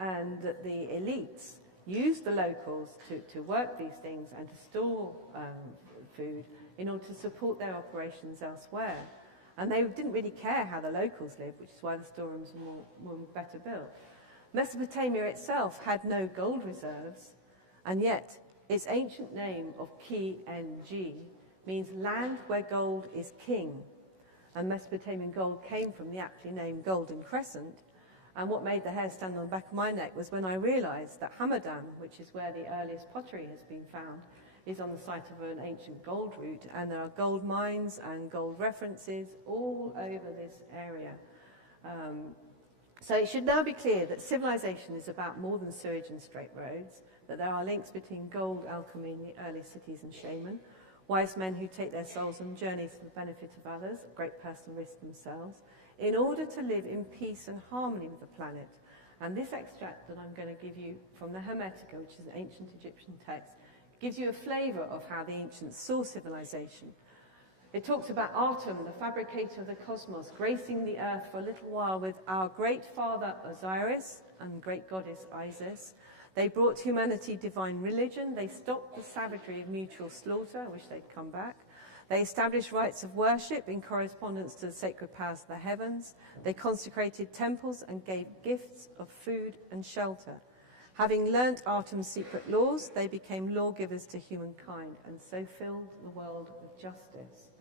and the elites used the locals to work these things and to store food in order to support their operations elsewhere. And they didn't really care how the locals lived, which is why the storerooms were better built. Mesopotamia itself had no gold reserves, and yet its ancient name of Ki-Ng means land where gold is king. And Mesopotamian gold came from the aptly named Golden Crescent. And what made the hair stand on the back of my neck was when I realized that Hamadan, which is where the earliest pottery has been found, is on the site of an ancient gold route, and there are gold mines and gold references all over this area. So it should now be clear that civilization is about more than sewage and straight roads, that there are links between gold, alchemy, and the early cities and shaman, wise men who take their souls on journeys for the benefit of others, at great personal risk themselves, in order to live in peace and harmony with the planet. And this extract that I'm going to give you from the Hermetica, which is an ancient Egyptian text, gives you a flavour of how the ancients saw civilization. It talks about Atum, the fabricator of the cosmos, gracing the earth for a little while with our great father Osiris and great goddess Isis. They brought humanity divine religion. They stopped the savagery of mutual slaughter. I wish they'd come back. They established rites of worship in correspondence to the sacred powers of the heavens. They consecrated temples and gave gifts of food and shelter. Having learnt Atum's secret laws, they became lawgivers to humankind and so filled the world with justice.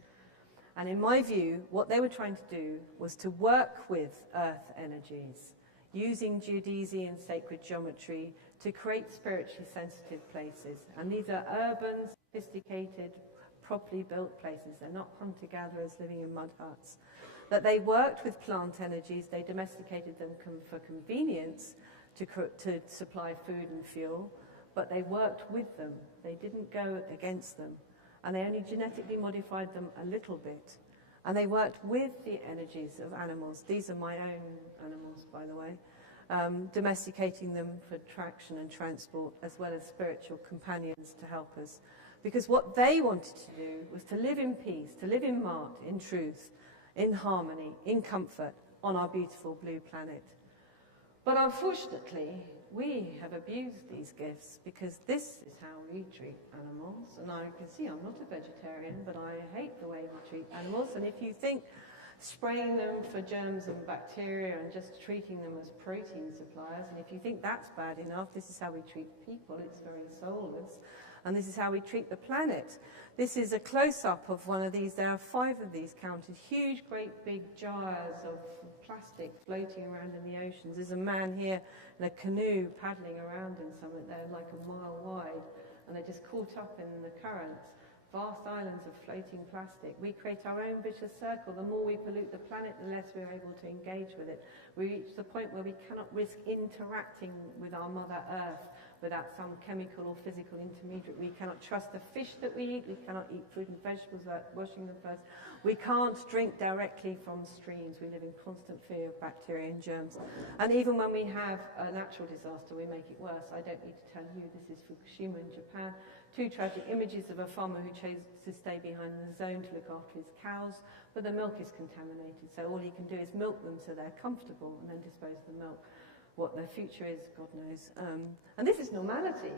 And in my view, what they were trying to do was to work with earth energies, using geodesy and sacred geometry to create spiritually sensitive places. And these are urban, sophisticated, properly built places. They're not hunter-gatherers living in mud huts. That they worked with plant energies, they domesticated them for convenience to supply food and fuel, but they worked with them. They didn't go against them. And they only genetically modified them a little bit. And they worked with the energies of animals. These are my own animals, by the way. Domesticating them for traction and transport, as well as spiritual companions to help us. Because what they wanted to do was to live in peace, to live in Mart, in truth, in harmony, in comfort, on our beautiful blue planet. But unfortunately, we have abused these gifts, because this is how we treat animals. And I can see I'm not a vegetarian, but I hate the way we treat animals. And if you think spraying them for germs and bacteria and just treating them as protein suppliers, and if you think that's bad enough, this is how we treat people. It's very soulless. And this is how we treat the planet. This is a close-up of one of these. There are 5 of these counted. Huge, great big jars of plastic floating around in the oceans. There's a man here in a canoe paddling around in something. They're like a mile wide, and they're just caught up in the currents. Vast islands of floating plastic. We create our own vicious circle. The more we pollute the planet, the less we're able to engage with it. We reach the point where we cannot risk interacting with our Mother Earth without some chemical or physical intermediary. We cannot trust the fish that we eat. We cannot eat fruit and vegetables without washing them first. We can't drink directly from streams. We live in constant fear of bacteria and germs. And even when we have a natural disaster, we make it worse. I don't need to tell you, this is Fukushima in Japan. 2 tragic images of a farmer who chose to stay behind the zone to look after his cows, but the milk is contaminated. So all he can do is milk them so they're comfortable and then dispose of the milk. What their future is, God knows. And this is normality.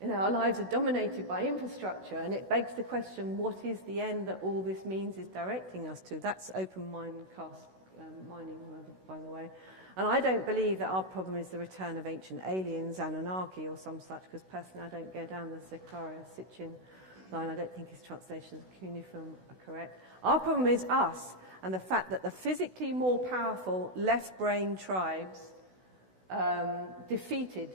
You know, our lives are dominated by infrastructure, and it begs the question, what is the end that all this means is directing us to? That's open mine cast mining, by the way. And I don't believe that our problem is the return of ancient aliens, Anunnaki or some such, because personally I don't go down the Zechariah Sitchin line. I don't think his translations of cuneiform are correct. Our problem is us and the fact that the physically more powerful left-brain tribes defeated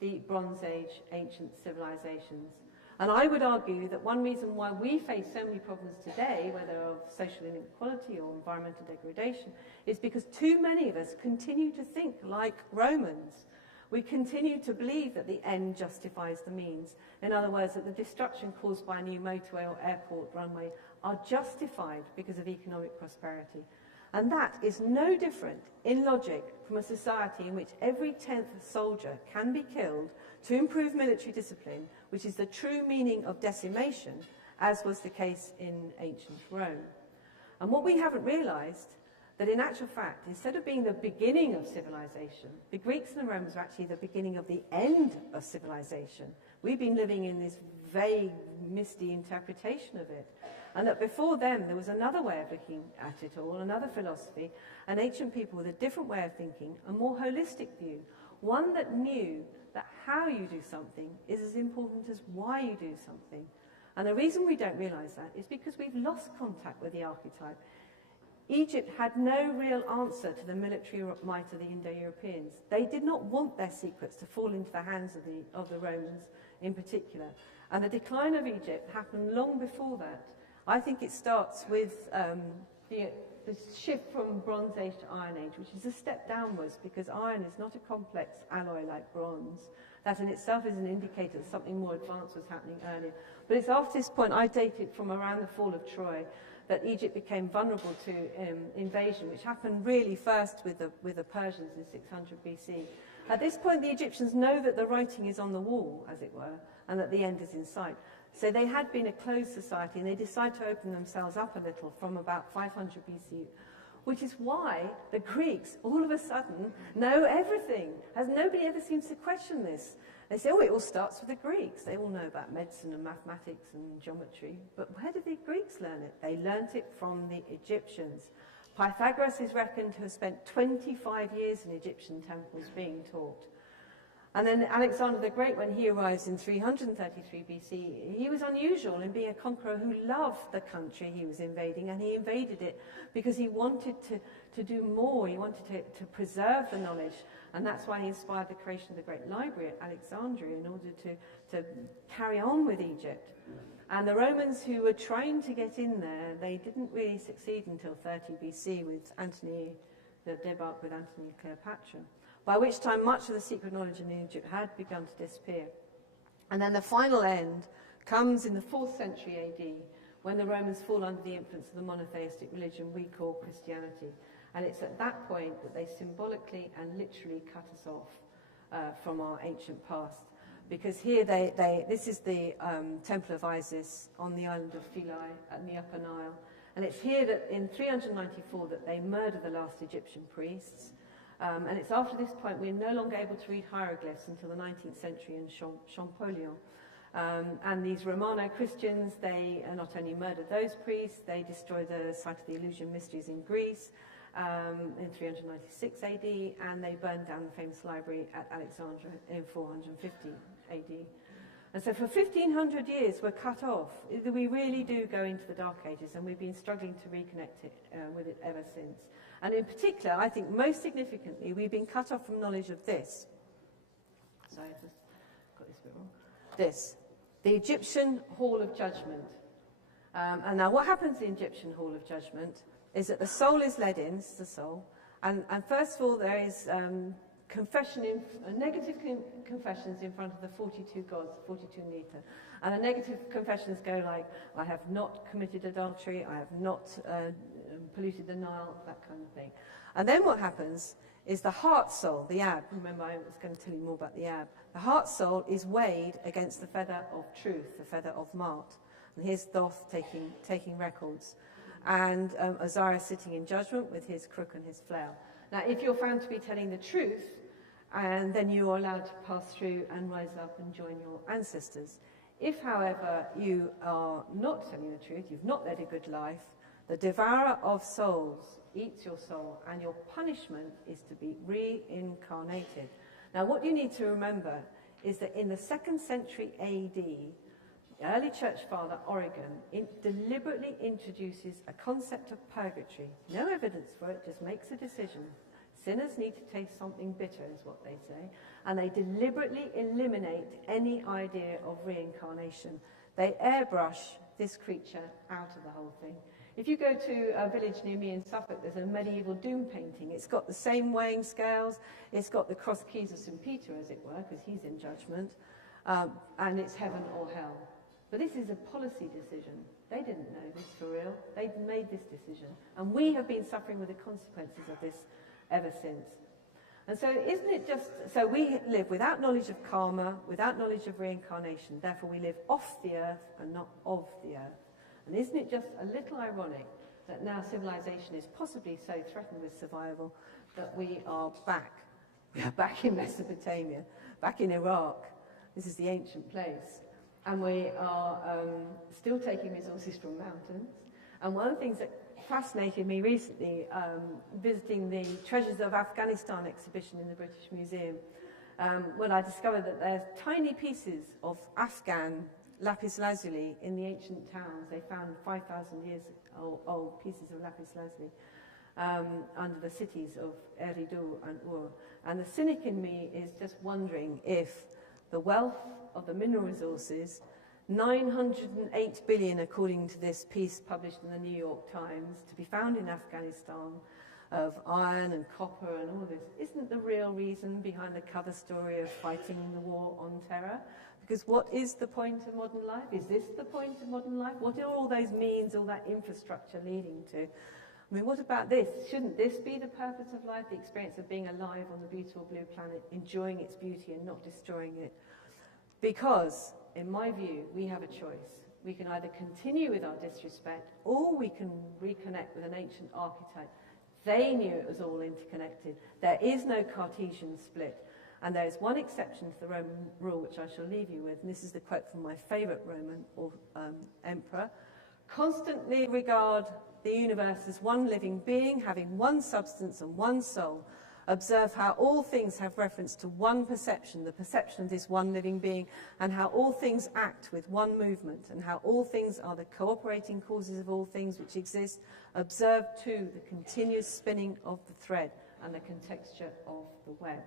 the Bronze Age ancient civilizations. And I would argue that one reason why we face so many problems today, whether of social inequality or environmental degradation, is because too many of us continue to think like Romans. We continue to believe that the end justifies the means. In other words, that the destruction caused by a new motorway or airport runway are justified because of economic prosperity. And that is no different in logic from a society in which every 10th soldier can be killed to improve military discipline, which is the true meaning of decimation, as was the case in ancient Rome. And what we haven't realized, that in actual fact, instead of being the beginning of civilization, the Greeks and the Romans are actually the beginning of the end of civilization. We've been living in this vague, misty interpretation of it. And that before them, there was another way of looking at it all, another philosophy, an ancient people with a different way of thinking, a more holistic view, one that knew that how you do something is as important as why you do something. And the reason we don't realize that is because we've lost contact with the archetype. Egypt had no real answer to the military might of the Indo-Europeans. They did not want their secrets to fall into the hands of the Romans in particular. And the decline of Egypt happened long before that. I think it starts with the shift from Bronze Age to Iron Age, which is a step downwards because iron is not a complex alloy like bronze. That in itself is an indicator that something more advanced was happening earlier. But it's after this point, I date it from around the fall of Troy, that Egypt became vulnerable to invasion, which happened really first with the Persians in 600 BC. At this point, the Egyptians know that the writing is on the wall, as it were, and that the end is in sight. So they had been a closed society, and they decide to open themselves up a little from about 500 BC, which is why the Greeks, all of a sudden, know everything. As nobody ever seems to question this. They say, oh, it all starts with the Greeks. They all know about medicine and mathematics and geometry. But where did the Greeks learn it? They learnt it from the Egyptians. Pythagoras is reckoned to have spent 25 years in Egyptian temples being taught. And then Alexander the Great, when he arrives in 333 BC, he was unusual in being a conqueror who loved the country he was invading, and he invaded it because he wanted to do more. He wanted to preserve the knowledge, and that's why he inspired the creation of the great library at Alexandria in order to carry on with Egypt. And the Romans who were trying to get in there, they didn't really succeed until 30 BC with Antony, the debacle with Antony and Cleopatra, by which time much of the secret knowledge in Egypt had begun to disappear. And then the final end comes in the 4th century AD, when the Romans fall under the influence of the monotheistic religion we call Christianity. And it's at that point that they symbolically and literally cut us off from our ancient past. Because here this is the Temple of Isis on the island of Philae in the Upper Nile. And it's here that in 394 that they murder the last Egyptian priests. And it's after this point we're no longer able to read hieroglyphs until the 19th century in Champollion. And these Romano-Christians, they not only murdered those priests, they destroyed the site of the Eleusinian Mysteries in Greece in 396 AD, and they burned down the famous library at Alexandria in 450 AD. And so for 1,500 years we're cut off. We really do go into the Dark Ages, and we've been struggling to reconnect with it ever since. And in particular, I think most significantly, we've been cut off from knowledge of this. Sorry, I just got this bit wrong. This, the Egyptian Hall of Judgment. And now what happens in the Egyptian Hall of Judgment is that the soul is led in, this is the soul, and first of all there is negative confessions in front of the 42 gods, 42 Nita. And the negative confessions go like, I have not committed adultery, I have not polluted the Nile, that kind of thing. And then what happens is the heart soul, the ab, remember I was going to tell you more about the ab, the heart soul is weighed against the feather of truth, the feather of Mart. And here's Thoth taking records. And Osiris sitting in judgment with his crook and his flail. Now, if you're found to be telling the truth, and then you are allowed to pass through and rise up and join your ancestors. If, however, you are not telling the truth, you've not led a good life, the devourer of souls eats your soul, and your punishment is to be reincarnated. Now, what you need to remember is that in the 2nd century AD, the early church father, Origen, deliberately introduces a concept of purgatory. No evidence for it, just makes a decision. Sinners need to taste something bitter, is what they say. And they deliberately eliminate any idea of reincarnation. They airbrush this creature out of the whole thing. If you go to a village near me in Suffolk, there's a medieval doom painting. It's got the same weighing scales. It's got the cross keys of St. Peter, as it were, because he's in judgment. And it's heaven or hell. But this is a policy decision. They didn't know this for real. They made this decision. And we have been suffering with the consequences of this ever since. And so isn't it just, so we live without knowledge of karma, without knowledge of reincarnation. Therefore we live off the earth and not of the earth. And isn't it just a little ironic that now civilization is possibly so threatened with survival that we are back. We are back in Mesopotamia, back in Iraq. This is the ancient place. And we are still taking resources from mountains. And one of the things that fascinated me recently, visiting the Treasures of Afghanistan exhibition in the British Museum, when I discovered that there's tiny pieces of Afghan lapis lazuli in the ancient towns. They found 5,000 years old pieces of lapis lazuli under the cities of Eridu and Ur. And the cynic in me is just wondering if the wealth of the mineral resources, 908 billion according to this piece published in the New York Times, to be found in Afghanistan, of iron and copper and all this, isn't the real reason behind the cover story of fighting the war on terror? Because what is the point of modern life? Is this the point of modern life? What are all those means, all that infrastructure leading to? I mean, what about this? Shouldn't this be the purpose of life, the experience of being alive on the beautiful blue planet, enjoying its beauty and not destroying it? Because, in my view, we have a choice. We can either continue with our disrespect, or we can reconnect with an ancient archetype. They knew it was all interconnected. There is no Cartesian split. And there is one exception to the Roman rule, which I shall leave you with, and this is the quote from my favourite Roman emperor. Constantly regard the universe as one living being, having one substance and one soul. Observe how all things have reference to one perception, the perception of this one living being, and how all things act with one movement, and how all things are the cooperating causes of all things which exist. Observe, too, the continuous spinning of the thread and the contexture of the web.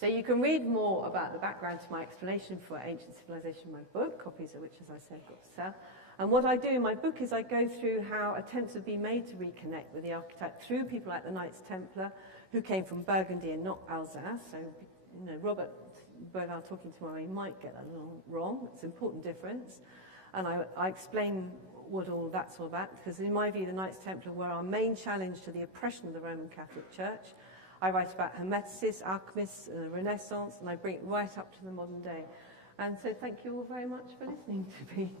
So you can read more about the background to my explanation for Ancient Civilization in my book, copies of which, as I said, got to sell. And what I do in my book is I go through how attempts have been made to reconnect with the archetype through people like the Knights Templar, who came from Burgundy and not Alsace. So, you know, Robert Bernard talking tomorrow, he might get that a little wrong. It's an important difference. And I explain what all that's all about, because in my view, the Knights Templar were our main challenge to the oppression of the Roman Catholic Church. I write about Hermeticists, alchemists, the Renaissance, and I bring it right up to the modern day. And so thank you all very much for listening to me.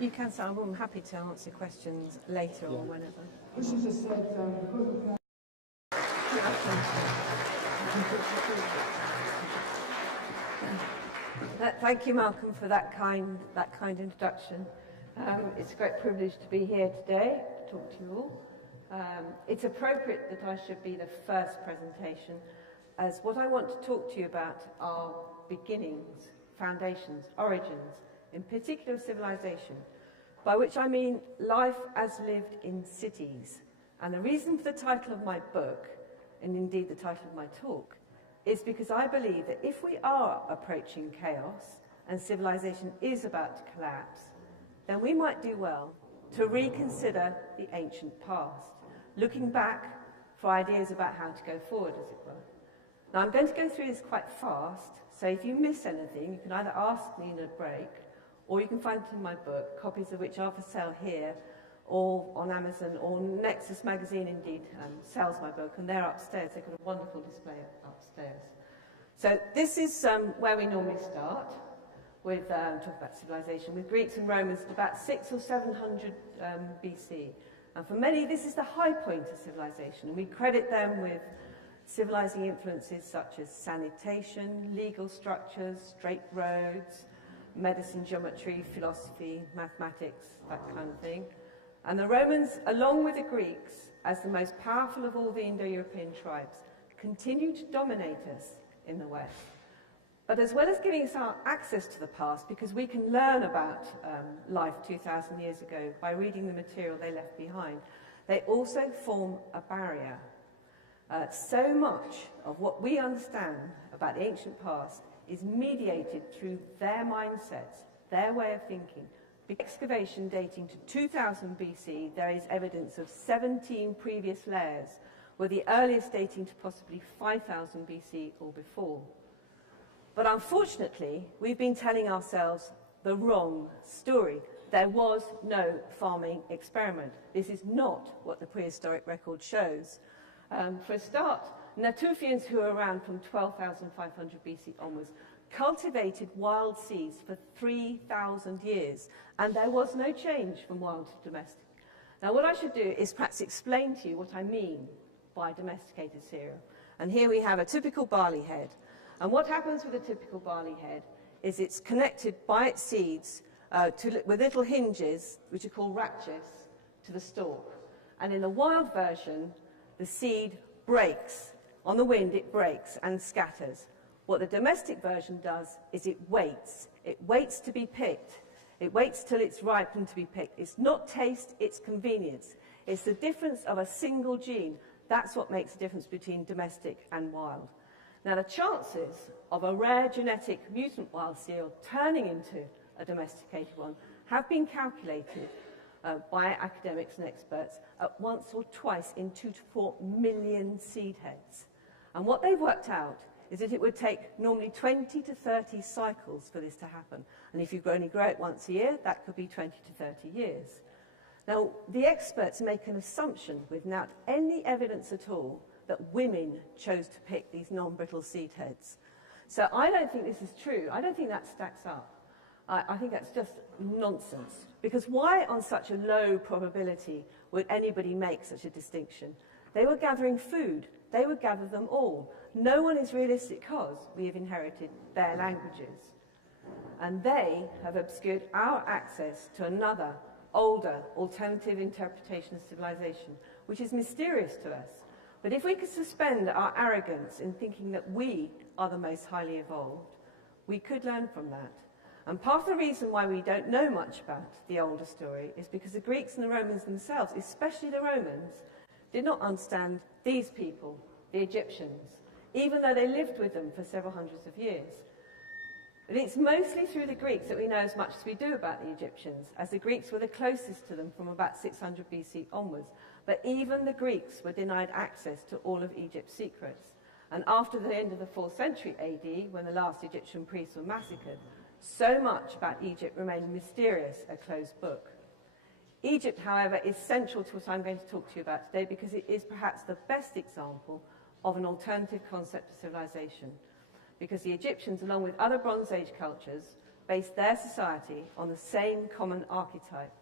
You can, so I'm happy to answer questions later or whenever. Thank you, Malcolm, for that kind introduction. It's a great privilege to be here today to talk to you all. It's appropriate that I should be the first presentation, as what I want to talk to you about are beginnings, foundations, origins, in particular civilization, by which I mean life as lived in cities. And the reason for the title of my book, and indeed the title of my talk, is because I believe that if we are approaching chaos and civilization is about to collapse, then we might do well to reconsider the ancient past, looking back for ideas about how to go forward, as it were. Now, I'm going to go through this quite fast, so if you miss anything, you can either ask me in a break, or you can find it in my book, copies of which are for sale here, or on Amazon, or Nexus Magazine indeed sells my book, and they're upstairs. They've got a wonderful display upstairs. So this is where we normally start with talk about civilization, with Greeks and Romans at about 600 or 700 BC. And for many, this is the high point of civilization, and we credit them with civilizing influences such as sanitation, legal structures, straight roads, medicine, geometry, philosophy, mathematics, that kind of thing. And the Romans, along with the Greeks, as the most powerful of all the Indo-European tribes, continue to dominate us in the West. But as well as giving us our access to the past, because we can learn about life 2,000 years ago by reading the material they left behind, they also form a barrier. So much of what we understand about the ancient past is mediated through their mindsets, their way of thinking. The excavation dating to 2000 BC, there is evidence of 17 previous layers, with the earliest dating to possibly 5000 BC or before. But unfortunately, we've been telling ourselves the wrong story. There was no farming experiment. This is not what the prehistoric record shows. For a start, Natufians who were around from 12,500 BC onwards cultivated wild seeds for 3,000 years, and there was no change from wild to domestic. Now, what I should do is perhaps explain to you what I mean by domesticated cereal. And here we have a typical barley head. And what happens with a typical barley head is it's connected by its seeds with little hinges, which are called ratchets, to the stalk. And in the wild version, the seed breaks. On the wind, it breaks and scatters. What the domestic version does is it waits. It waits to be picked. It waits till it's ripened to be picked. It's not taste, it's convenience. It's the difference of a single gene. That's what makes the difference between domestic and wild. Now, the chances of a rare genetic mutant wild cereal turning into a domesticated one have been calculated by academics and experts at once or twice in 2 to 4 million seed heads. And what they've worked out is that it would take normally 20 to 30 cycles for this to happen. And if you only grow it once a year, that could be 20 to 30 years. Now, the experts make an assumption without any evidence at all that women chose to pick these non-brittle seed heads. So I don't think this is true. I don't think that stacks up. I think that's just nonsense. Because why on such a low probability would anybody make such a distinction? They were gathering food. They would gather them all. No one is realistic because we have inherited their languages. And they have obscured our access to another, older, alternative interpretation of civilization, which is mysterious to us. But if we could suspend our arrogance in thinking that we are the most highly evolved, we could learn from that. And part of the reason why we don't know much about the older story is because the Greeks and the Romans themselves, especially the Romans, did not understand these people, the Egyptians, even though they lived with them for several hundreds of years. But it's mostly through the Greeks that we know as much as we do about the Egyptians, as the Greeks were the closest to them from about 600 BC onwards. But even the Greeks were denied access to all of Egypt's secrets. And after the end of the 4th century AD, when the last Egyptian priests were massacred, so much about Egypt remained mysterious, a closed book. Egypt, however, is central to what I'm going to talk to you about today because it is perhaps the best example of an alternative concept of civilization. Because the Egyptians, along with other Bronze Age cultures, based their society on the same common archetype,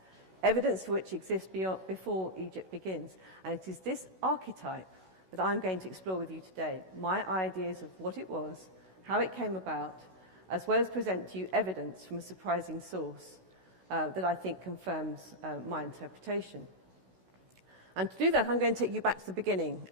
evidence for which exists before Egypt begins. And it is this archetype that I'm going to explore with you today, my ideas of what it was, how it came about, as well as present to you evidence from a surprising source that I think confirms my interpretation. And to do that, I'm going to take you back to the beginning,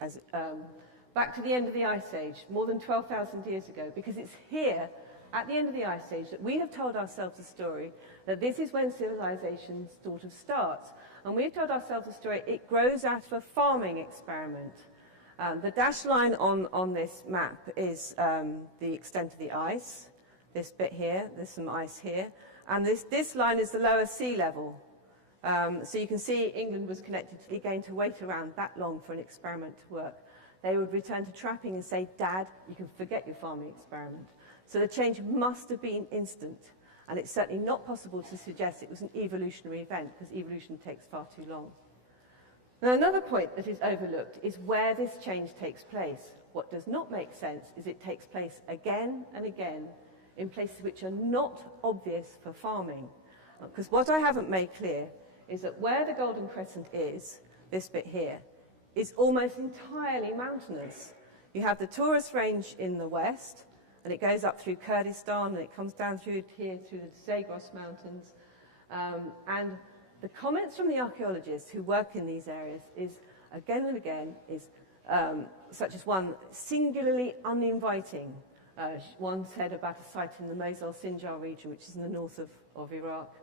back to the end of the Ice Age, more than 12,000 years ago, because it's here, at the end of the Ice Age, that we have told ourselves a story, that this is when civilization sort of starts. And we've told ourselves a story, it grows out of a farming experiment. The dashed line on this map is the extent of the ice. This bit here, there's some ice here. And this line is the lower sea level. So you can see England was connected to going to wait around that long for an experiment to work. They would return to trapping and say, Dad, you can forget your farming experiment. So the change must have been instant. And it's certainly not possible to suggest it was an evolutionary event, because evolution takes far too long. Now, another point that is overlooked is where this change takes place. What does not make sense is it takes place again and again in places which are not obvious for farming. Because what I haven't made clear is that where the Golden Crescent is, this bit here, is almost entirely mountainous. You have the Taurus Range in the west, and it goes up through Kurdistan, and it comes down through here through the Zagros Mountains. And the comments from the archaeologists who work in these areas is, again and again, such as one singularly uninviting. One said about a site in the Mosul-Sinjar region, which is in the north of Iraq,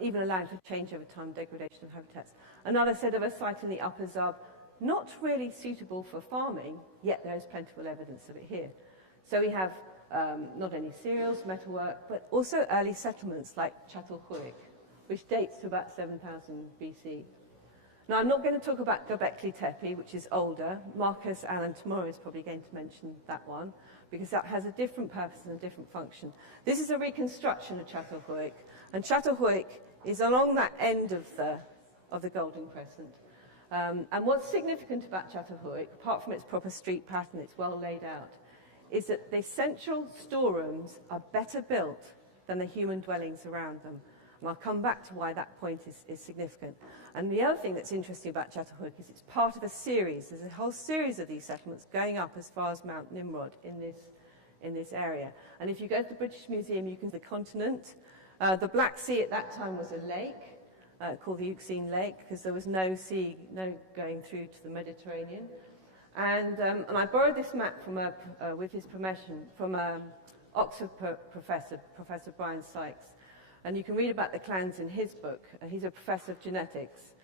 even allowing for change over time, degradation of habitats. Another said of a site in the Upper Zab, not really suitable for farming, yet there is plentiful evidence of it here. So we have not only cereals, metalwork, but also early settlements like Çatalhöyük, which dates to about 7,000 BC. Now, I'm not going to talk about Göbekli Tepe, which is older. Marcus Allen tomorrow is probably going to mention that one, because that has a different purpose and a different function. This is a reconstruction of Çatalhöyük, and Çatalhöyük is along that end of the Golden Crescent. And what's significant about Çatalhöyük, apart from its proper street pattern, it's well laid out, is that the central storerooms are better built than the human dwellings around them. And I'll come back to why that point is significant. And the other thing that's interesting about Çatalhöyük is it's part of a series. There's a whole series of these settlements going up as far as Mount Nimrod in this area. And if you go to the British Museum, you can see the continent. The Black Sea at that time was a lake called the Euxine Lake, because there was no sea, going through to the Mediterranean. And I borrowed this map from with his permission from Oxford professor, Professor Brian Sykes. And you can read about the clans in his book. He's a professor of genetics.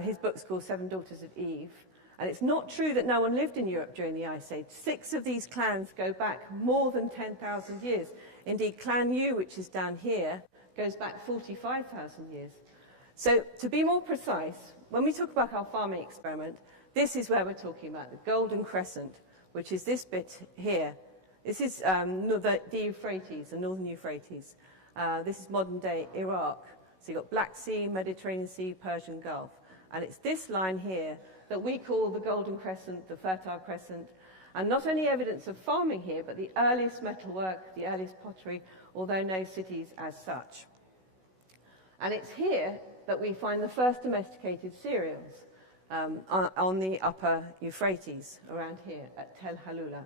His book's called Seven Daughters of Eve. And it's not true that no one lived in Europe during the Ice Age. 6 of these clans go back more than 10,000 years. Indeed, Clan U, which is down here, goes back 45,000 years. So to be more precise, when we talk about our farming experiment, this is where we're talking about, the Golden Crescent, which is this bit here. This is the Euphrates, the northern Euphrates. This is modern-day Iraq. So you've got Black Sea, Mediterranean Sea, Persian Gulf. And it's this line here that we call the Golden Crescent, the Fertile Crescent. And not only evidence of farming here, but the earliest metalwork, the earliest pottery, although no cities as such. And it's here that we find the first domesticated cereals on the upper Euphrates, around here at Tel Halula.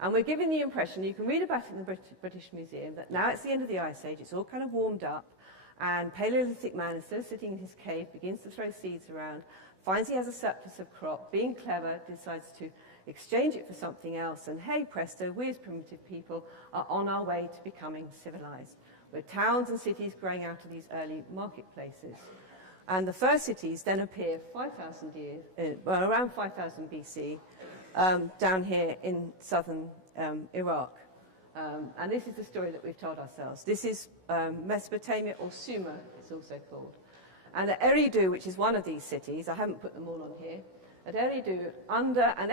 And we're given the impression, you can read about it in the British Museum, that now it's the end of the Ice Age, it's all kind of warmed up, and Paleolithic man, instead of sitting in his cave, begins to throw seeds around, finds he has a surplus of crop, being clever, decides to exchange it for something else, and hey presto, we as primitive people are on our way to becoming civilized, with towns and cities growing out of these early marketplaces. And the first cities then appear 5,000 years, around 5,000 BC, down here in southern Iraq. And this is the story that we've told ourselves. This is Mesopotamia, or Sumer, it's also called. And at Eridu, which is one of these cities, I haven't put them all on here, at Eridu, under an